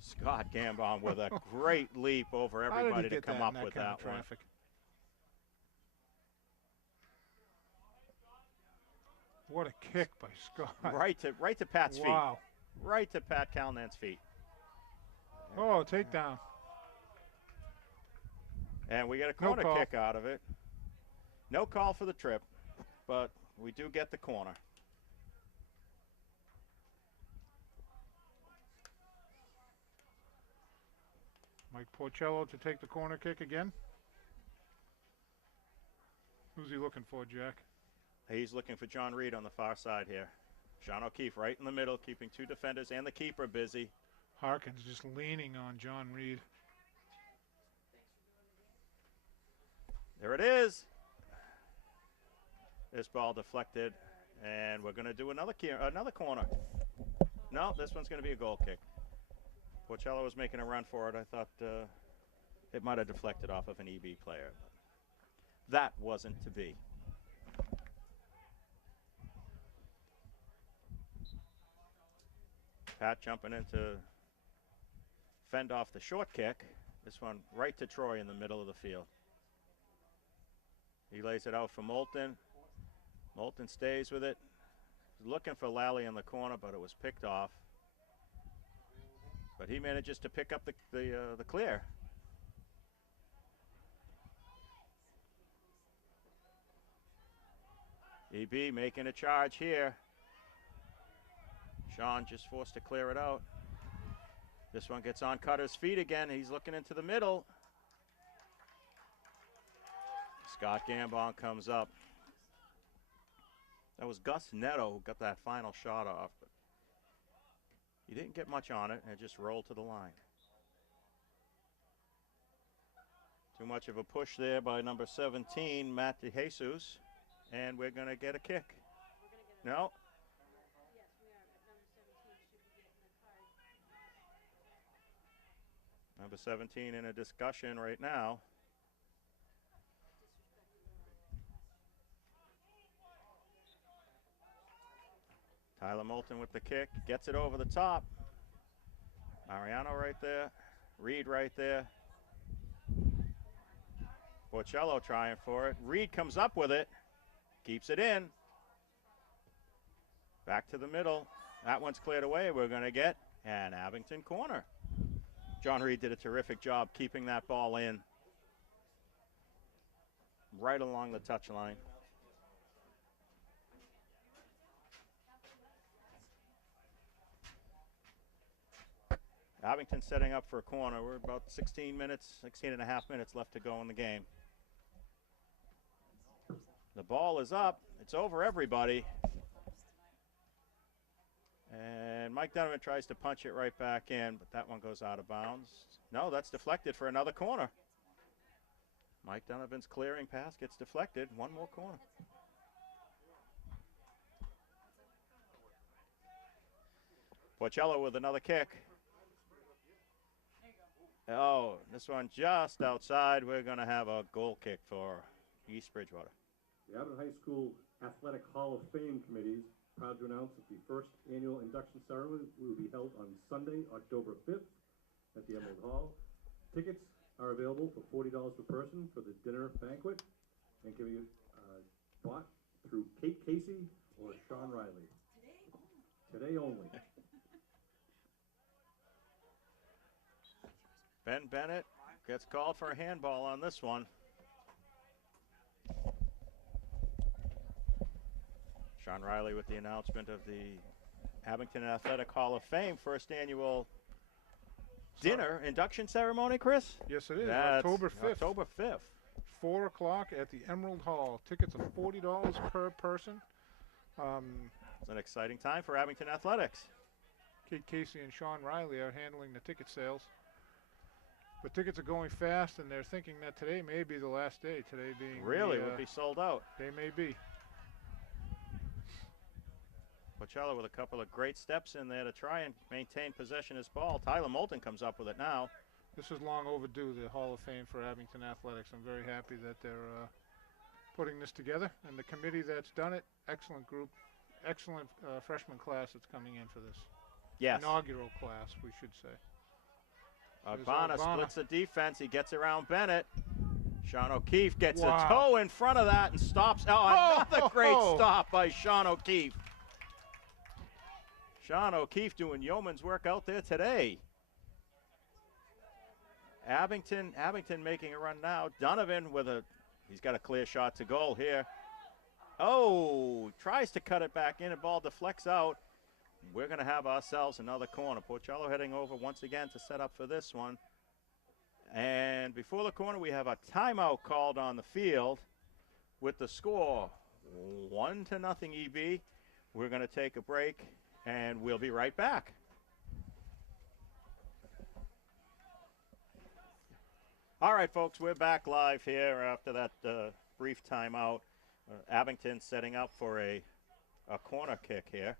Scott Gambon with a great leap over everybody to come up with that one. What a kick by Scott. Right to Pat's feet. Wow. Right to Pat Calnan's feet. Oh, takedown. And we get a corner kick out of it. No call for the trip, but we do get the corner. Mike Porcello to take the corner kick again. Who's he looking for, Jack? He's looking for John Reed on the far side here. Sean O'Keefe right in the middle, keeping two defenders and the keeper busy. Harkins just leaning on John Reed. There it is. This ball deflected, and we're going to do another corner. No, this one's going to be a goal kick. Porcello was making a run for it. I thought it might have deflected off of an EB player. That wasn't to be. Pat jumping in to fend off the short kick. This one right to Troy in the middle of the field. He lays it out for Moulton. Moulton stays with it. He's looking for Lally in the corner, but it was picked off. But he manages to pick up the clear. EB making a charge here. Sean just forced to clear it out. This one gets on Cutter's feet again. He's looking into the middle. Scott Gambon comes up. That was Gus Netto who got that final shot off. But he didn't get much on it, and it just rolled to the line. Too much of a push there by number 17, Matt DeJesus. And we're going to get a kick. No. Number 17 in a discussion right now. Tyler Moulton with the kick, gets it over the top. Mariano right there, Reed right there. Porcello trying for it. Reed comes up with it, keeps it in. Back to the middle. That one's cleared away. We're going to get an Abington corner. John Reed did a terrific job keeping that ball in right along the touchline. Abington setting up for a corner. We're about 16 and a half minutes left to go in the game. The ball is up. It's over everybody. And Mike Donovan tries to punch it right back in, but that one goes out of bounds. No, that's deflected for another corner. Mike Donovan's clearing pass gets deflected. One more corner. Porcello with another kick. Oh, this one just outside. We're going to have a goal kick for East Bridgewater. The Abington High School Athletic Hall of Fame Committee is proud to announce that the first annual induction ceremony will be held on Sunday, October 5th at the Emerald Hall. Tickets are available for $40 per person for the dinner banquet and can be bought through Kate Casey or Sean Riley. Today only. Ben Bennett gets called for a handball on this one. Sean Riley with the announcement of the Abington Athletic Hall of Fame first annual dinner induction ceremony, Chris? Yes, it is. That's October 5th. October 5th. 4 o'clock at the Emerald Hall. Tickets are $40 per person. It's an exciting time for Abington Athletics. Kate Casey and Sean Riley are handling the ticket sales. But tickets are going fast, and they're thinking that today may be the last day. Today being really would be sold out. They may be. Porcello with a couple of great steps in there to try and maintain possession of his ball. Tyler Moulton comes up with it now. This is long overdue, the Hall of Fame for Abington Athletics. I'm very happy that they're putting this together. And the committee that's done it, excellent group, excellent freshman class that's coming in for this. Yes. Inaugural class, we should say. Ogbonna splits the defense. He gets around Bennett. Sean O'Keefe gets a toe in front of that and stops. Oh, another great stop by Sean O'Keefe. Sean O'Keefe doing yeoman's work out there today. Abington making a run now. Donovan with he's got a clear shot to goal here. Oh, tries to cut it back in, and ball deflects out. We're going to have ourselves another corner. Porcello heading over once again to set up for this one. And before the corner, we have a timeout called on the field with the score 1-0 EB. We're going to take a break, and we'll be right back. All right, folks, we're back live here after that brief timeout. Abington setting up for a corner kick here.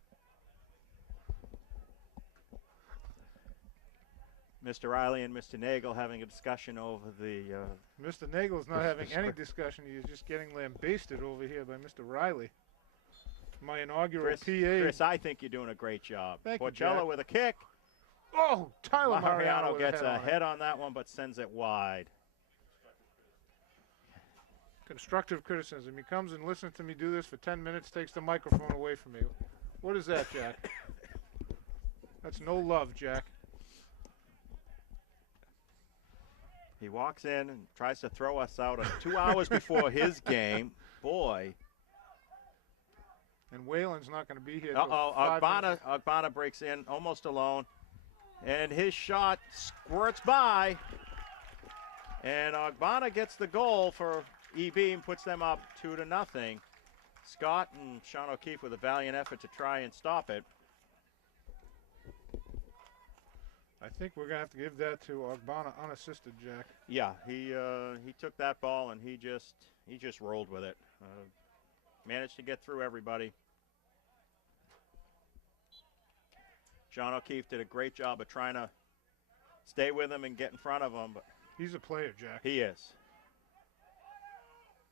Mr. Riley and Mr. Nagel having a discussion over the... Mr. Nagel's not having any discussion. He's just getting lambasted over here by Mr. Riley. My inaugural PA. Chris, I think you're doing a great job. Thank you, Porcello Jack. with a kick. Oh, Tyler Mariano gets a head on that one, but sends it wide. Constructive criticism. He comes and listens to me do this for 10 minutes, takes the microphone away from me. What is that, Jack? That's no love, Jack. He walks in and tries to throw us out 2 hours before his game. Boy. And Whalen's not going to be here. Ogbonna breaks in almost alone. And his shot squirts by. And Ogbonna gets the goal for EB and puts them up 2-0. Scott and Sean O'Keefe with a valiant effort to try and stop it. I think we're going to have to give that to Ogbonna unassisted, Jack. Yeah, he took that ball and he just rolled with it. Managed to get through everybody. Sean O'Keefe did a great job of trying to stay with him and get in front of him. But he's a player, Jack. He is.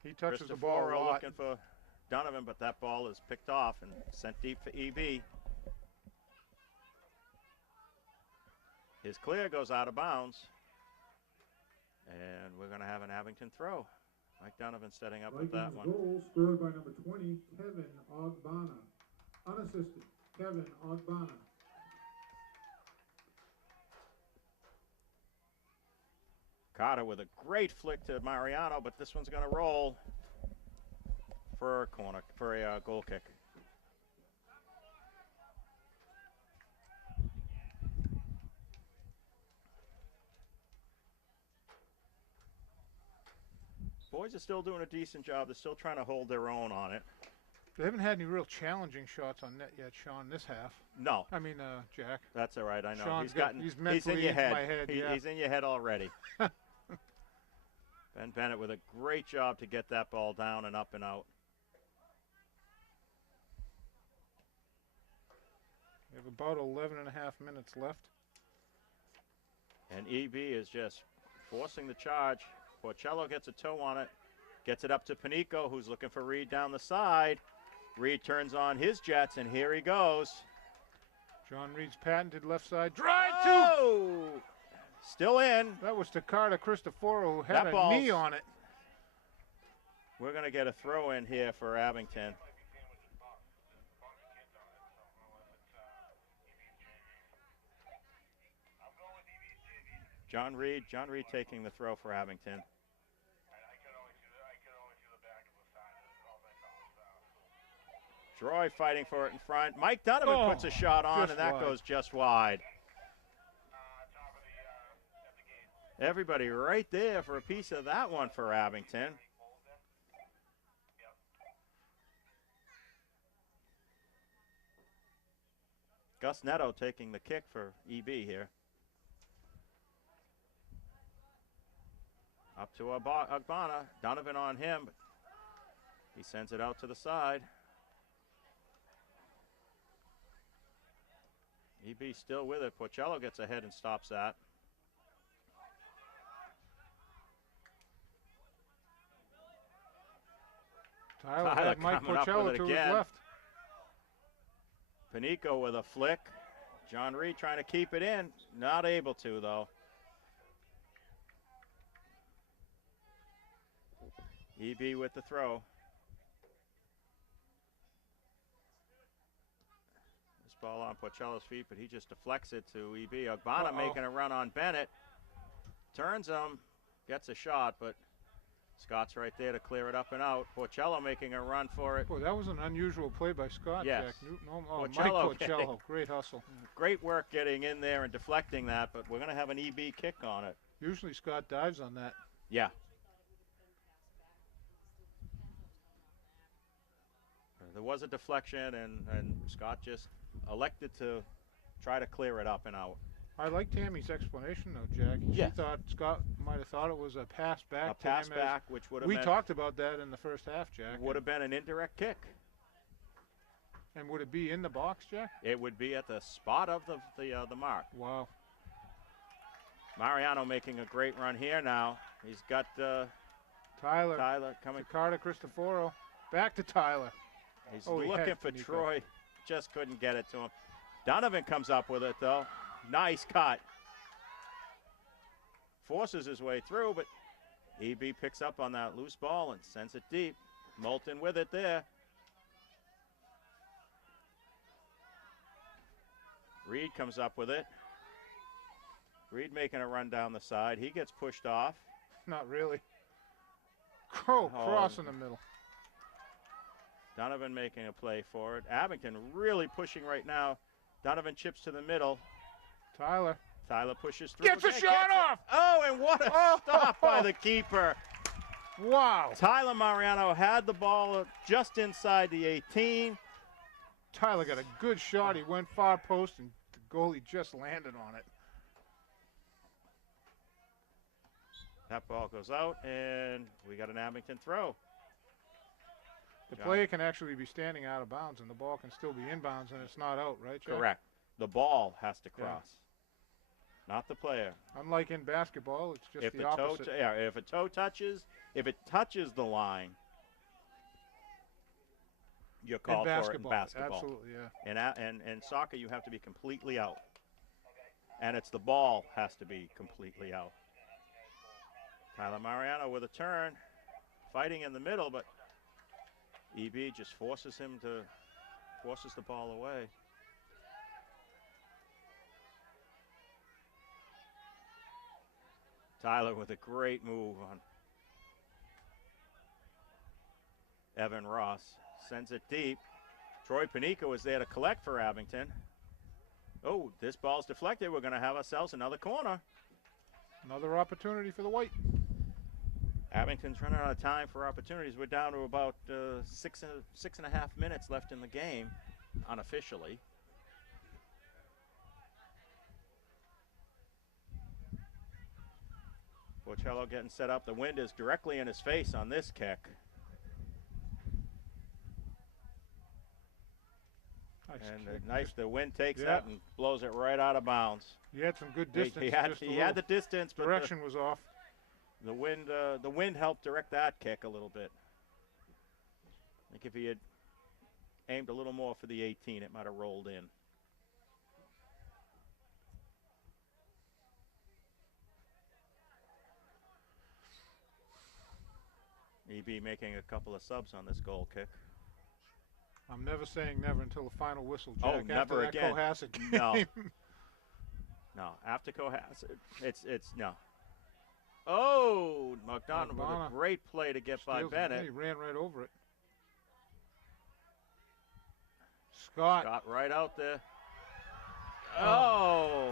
He touches the ball a lot. Looking for Donovan, but that ball is picked off and sent deep for EB. His clear goes out of bounds. And we're going to have an Abington throw. Mike Donovan setting up with that one. Goal scored by number 20, Kevin Ogbonna. Unassisted, Kevin Ogbonna. Carter with a great flick to Mariano, but this one's going to roll for a goal kick. Boys are still doing a decent job. They're still trying to hold their own on it. They haven't had any real challenging shots on net yet, Sean, this half. No. I mean, Jack. That's all right. I know. Sean's he's mentally in your head. my head. He's in your head already. Ben Bennett with a great job to get that ball down and up and out. We have about 11 and a half minutes left. And EB is just forcing the charge. Porcello gets a toe on it. Gets it up to Panico, who's looking for Reed down the side. Reed turns on his jets, and here he goes. John Reed's patented left side drive Still in. That was to Carter Cristoforo, who had a knee on it. We're going to get a throw in here for Abington. John Reed taking the throw for Abington. Troy fighting for it in front. Mike Donovan puts a shot on, and that goes just wide. Everybody right there for a piece of that one for Abington. Gus Netto taking the kick for EB here. Up to Agbana. Donovan on him, but he sends it out to the side. EB still with it. Porcello gets ahead and stops that. Tyler had Mike Porcello to his left. Panico with a flick. John Reed trying to keep it in. Not able to, though. EB with the throw. This ball on Porcello's feet, but he just deflects it to EB. Ogbonna making a run on Bennett. Turns him, gets a shot, but Scott's right there to clear it up and out. Porcello making a run for it. Boy, that was an unusual play by Scott. Yes. Jack Newton. Mike Porcello, great hustle. Great work getting in there and deflecting that, but we're going to have an EB kick on it. Usually Scott dives on that. Yeah. There was a deflection, and Scott just elected to try to clear it up and out. I like Tammy's explanation, though, Jack. Yes. She thought Scott might have thought it was a pass back. A pass back, which would have We talked about that in the first half, Jack. Would have been an indirect kick. And would it be in the box, Jack? It would be at the spot of the mark. Wow. Mariano making a great run here now. He's got Tyler coming. To Carter Cristoforo. Back to Tyler. He's looking for Troy. Just couldn't get it to him. Donovan comes up with it, though. Nice cut. Forces his way through, but EB picks up on that loose ball and sends it deep. Moulton with it there. Reed comes up with it. Reed making a run down the side. He gets pushed off. Not really. Cross in the middle. Donovan making a play for it. Abington really pushing right now. Donovan chips to the middle. Tyler pushes through. Gets a shot off! Oh, and what a stop by the keeper. Wow. Tyler Mariano had the ball just inside the 18. Tyler got a good shot. He went far post, and the goalie just landed on it. That ball goes out, and we got an Abington throw. The player can actually be standing out of bounds, and the ball can still be inbounds, and it's not out, right, Jack? Correct. The ball has to cross, not the player. Unlike in basketball, it's just the opposite. If a toe touches, if it touches the line, you're called for it in basketball. Absolutely, yeah. And soccer, you have to be completely out. And it's the ball has to be completely out. Tyler Mariano with a turn, fighting in the middle, but EB just forces the ball away. Tyler with a great move on Evan Ross. Sends it deep. Troy Panico is there to collect for Abington. Oh, this ball's deflected. We're going to have ourselves another corner. Another opportunity for the White. Abington's running out of time for opportunities. We're down to about 6.5 minutes left in the game, unofficially. Porcello getting set up. The wind is directly in his face on this kick. Nice, the wind takes that and blows it right out of bounds. He had some good distance. He had the distance, but direction was off. The wind helped direct that kick a little bit. I think if he had aimed a little more for the 18, it might have rolled in. EB making a couple of subs on this goal kick. I'm never saying never until the final whistle, Jack. Oh, never after again. That Cohasset game. No. No, after Cohasset, it's no. Oh, McDonald with a great play to get by Bennett. He ran right over it. Scott right out there. Oh.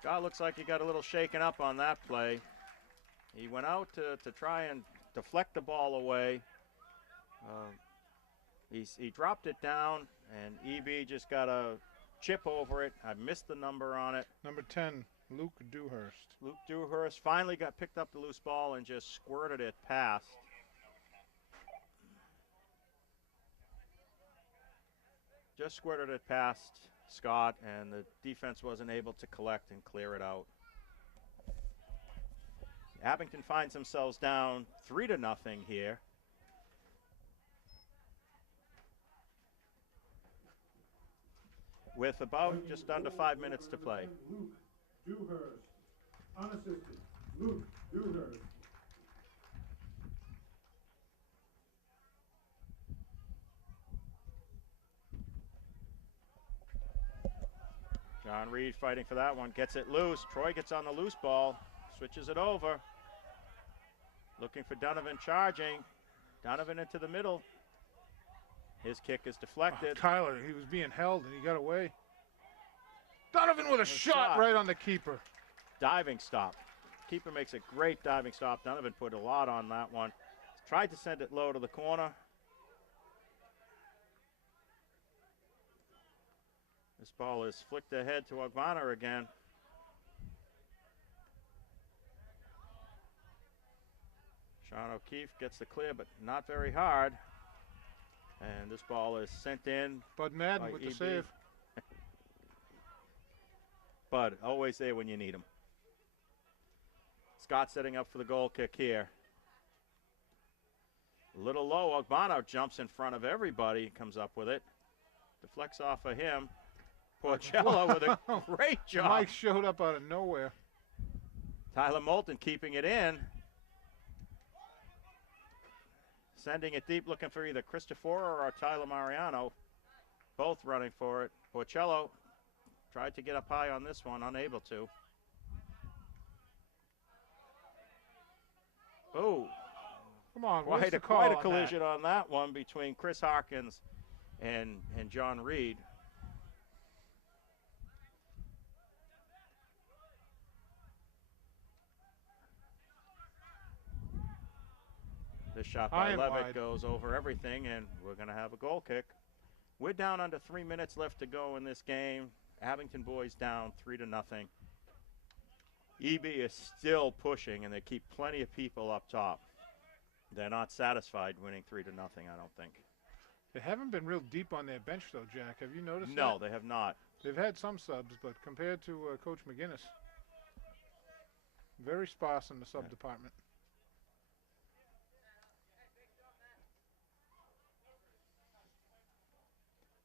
Scott looks like he got a little shaken up on that play. He went out to try and deflect the ball away. He dropped it down, and EB just got a chip over it. I missed the number on it. Number 10, Luke Dewhurst. Luke Dewhurst finally picked up the loose ball and just squirted it past. Just squirted it past Scott, and the defense wasn't able to collect and clear it out. Abington finds themselves down 3-0 here. With about just under 5 minutes to play. Luke Dewhurst, unassisted. Luke Dewhurst. John Reed fighting for that one, gets it loose. Troy gets on the loose ball, switches it over. Looking for Donovan charging. Donovan into the middle. His kick is deflected. Tyler, he was being held and he got away. Donovan with a shot right on the keeper. Diving stop. Keeper makes a great diving stop. Donovan put a lot on that one. Tried to send it low to the corner. This ball is flicked ahead to Ogbonna again. Sean O'Keefe gets the clear, but not very hard. And this ball is sent in. Bud Madden with the save. Bud, always there when you need him. Scott setting up for the goal kick here. A little low. Ogbonna jumps in front of everybody, comes up with it. Deflects off of him. Porcello with a great job. Mike showed up out of nowhere. Tyler Moulton keeping it in. Sending it deep, looking for either Cristoforo or Tyler Mariano. Both running for it. Porcello tried to get up high on this one, unable to. Oh, come on! Quite a collision on that one between Chris Harkins and John Reed. This shot by Levitt goes over everything, and we're going to have a goal kick. We're down under 3 minutes left to go in this game. Abington boys down 3-0. EB is still pushing, and they keep plenty of people up top. They're not satisfied winning 3-0, I don't think. They haven't been real deep on their bench, though, Jack. Have you noticed that? No, they have not. They've had some subs, but compared to Coach McGinnis, very sparse in the sub department.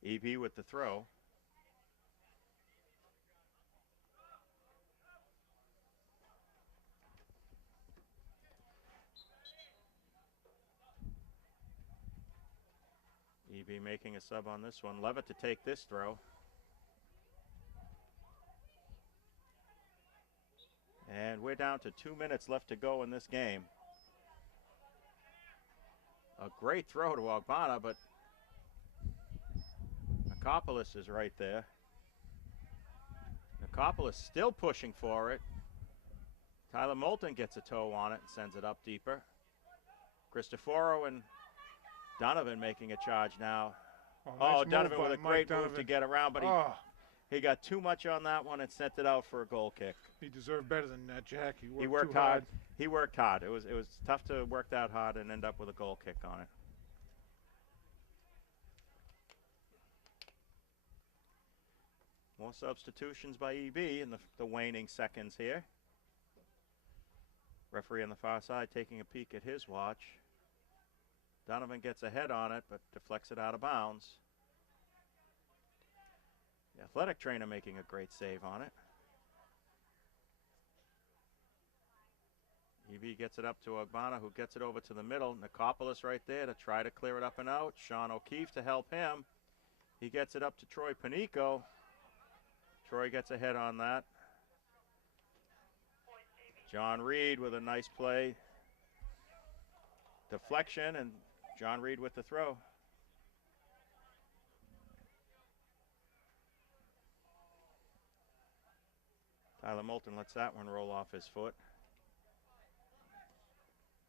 EB with the throw. EB making a sub on this one. Levitt to take this throw. And we're down to 2 minutes left to go in this game. A great throw to Ogbonna, but Nikopoulos is right there. Nikopoulos still pushing for it. Tyler Moulton gets a toe on it and sends it up deeper. Cristoforo and Donovan making a charge now. Nice Donovan with a great Donovan. move to get around, but he got too much on that one and sent it out for a goal kick. He deserved better than that, Jack. He worked hard. He worked hard. It was tough to work that hard and end up with a goal kick on it. More substitutions by EB in the waning seconds here. Referee on the far side taking a peek at his watch. Donovan gets a head on it, but deflects it out of bounds. The athletic trainer making a great save on it. EB gets it up to Ogbonna, who gets it over to the middle. Nikopoulos right there to try to clear it up and out. Sean O'Keefe to help him. He gets it up to Troy Panico. Troy gets a head on that. John Reed with a nice play. Deflection, and John Reed with the throw. Tyler Moulton lets that one roll off his foot.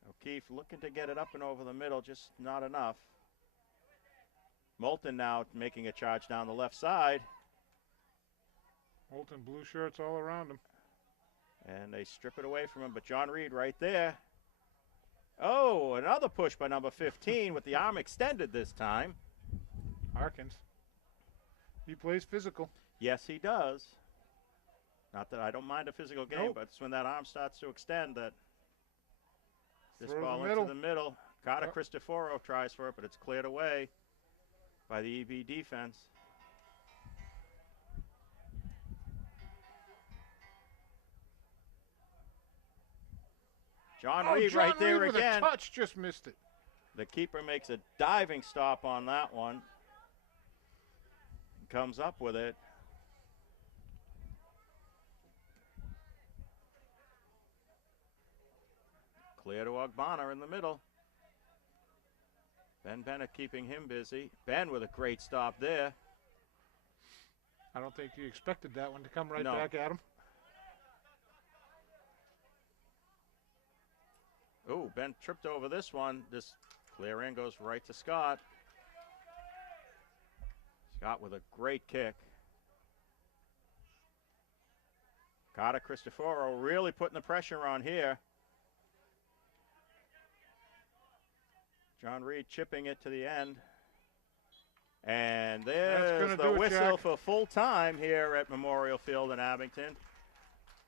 O'Keefe looking to get it up and over the middle, just not enough. Moulton now making a charge down the left side. Moulton blue shirts all around him. And they strip it away from him, but John Reed right there. Oh, another push by number 15 with the arm extended this time. Harkins. He plays physical. Yes, he does. Not that I don't mind a physical game, but it's when that arm starts to extend that this ball into the middle. Carter Cristoforo tries for it, but it's cleared away by the EB defense. John Reed right there with again. A touch, just missed it. The keeper makes a diving stop on that one. Comes up with it. Clear to Ogbonna in the middle. Ben Bennett keeping him busy. Ben with a great stop there. I don't think you expected that one to come right back at him. Oh, Ben tripped over this one. This clear in goes right to Scott. Scott with a great kick. Carter Cristoforo really putting the pressure on here. John Reed chipping it to the end. And there's the whistle for full time here at Memorial Field in Abington.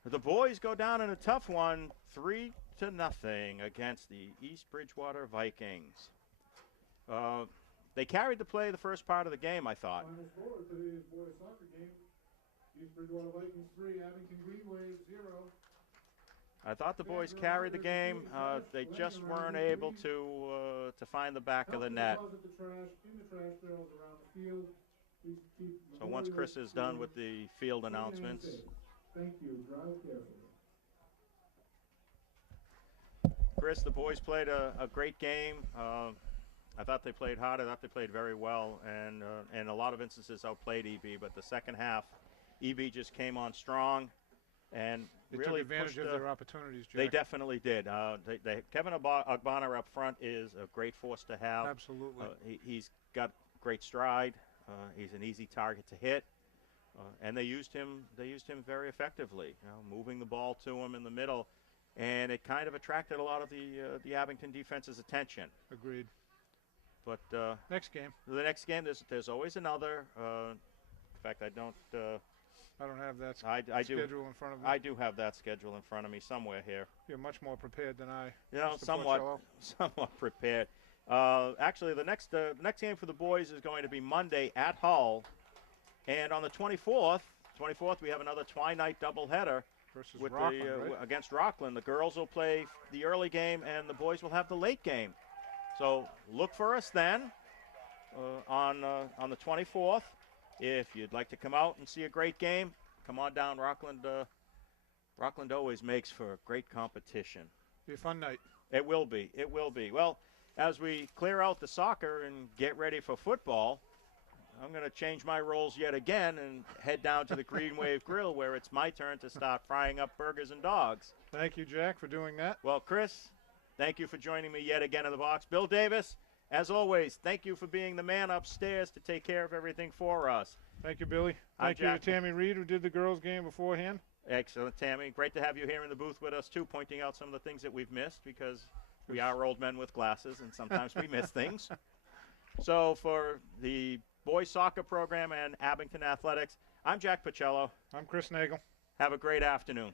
The boys go down in a tough one, 3-0 against the East Bridgewater Vikings. They carried the play the first part of the game, I thought. Final score of today's boys soccer game. East Bridgewater Vikings 3, Abington Greenways 0. I thought the boys carried the game. They just weren't able to find the back of the net. So once Chris is done with the field announcements. Thank you. Drive carefully. Chris, the boys played a great game. I thought they played hard. I thought they played very well, and in a lot of instances outplayed EB. But the second half, EB just came on strong, and they really took advantage of their opportunities, Jack. They definitely did. Kevin Ogbonna up front is a great force to have. Absolutely. He's got great stride. He's an easy target to hit, and they used him. They used him very effectively. Moving the ball to him in the middle, and it kind of attracted a lot of the Abington defense's attention. Agreed. But next game. The next game, there's always another. In fact, I don't have that schedule in front of me. I do have that schedule in front of me somewhere here. You're much more prepared than I. Somewhat prepared. Actually, the next game for the boys is going to be Monday at Hull, and on the 24th we have another twilight doubleheader with Rockland, right? Against Rockland. The girls will play the early game, and the boys will have the late game. So look for us then on the 24th. If you'd like to come out and see a great game, come on down. Rockland always makes for a great competition. Be a fun night. It will be. It will be. Well, as we clear out the soccer and get ready for football, I'm going to change my roles yet again and head down to the Green Wave Grill where it's my turn to start frying up burgers and dogs. Thank you, Jack, for doing that. Well, Chris, thank you for joining me yet again in the box. Bill Davis, as always, thank you for being the man upstairs to take care of everything for us. Thank you, Billy. Thank you to Tammy Reed, who did the girls' game beforehand. Excellent, Tammy. Great to have you here in the booth with us, too, pointing out some of the things that we've missed because we are old men with glasses, and sometimes we miss things. So for the boys soccer program and Abington Athletics, I'm Jack Pacello. I'm Chris Nagel. Have a great afternoon.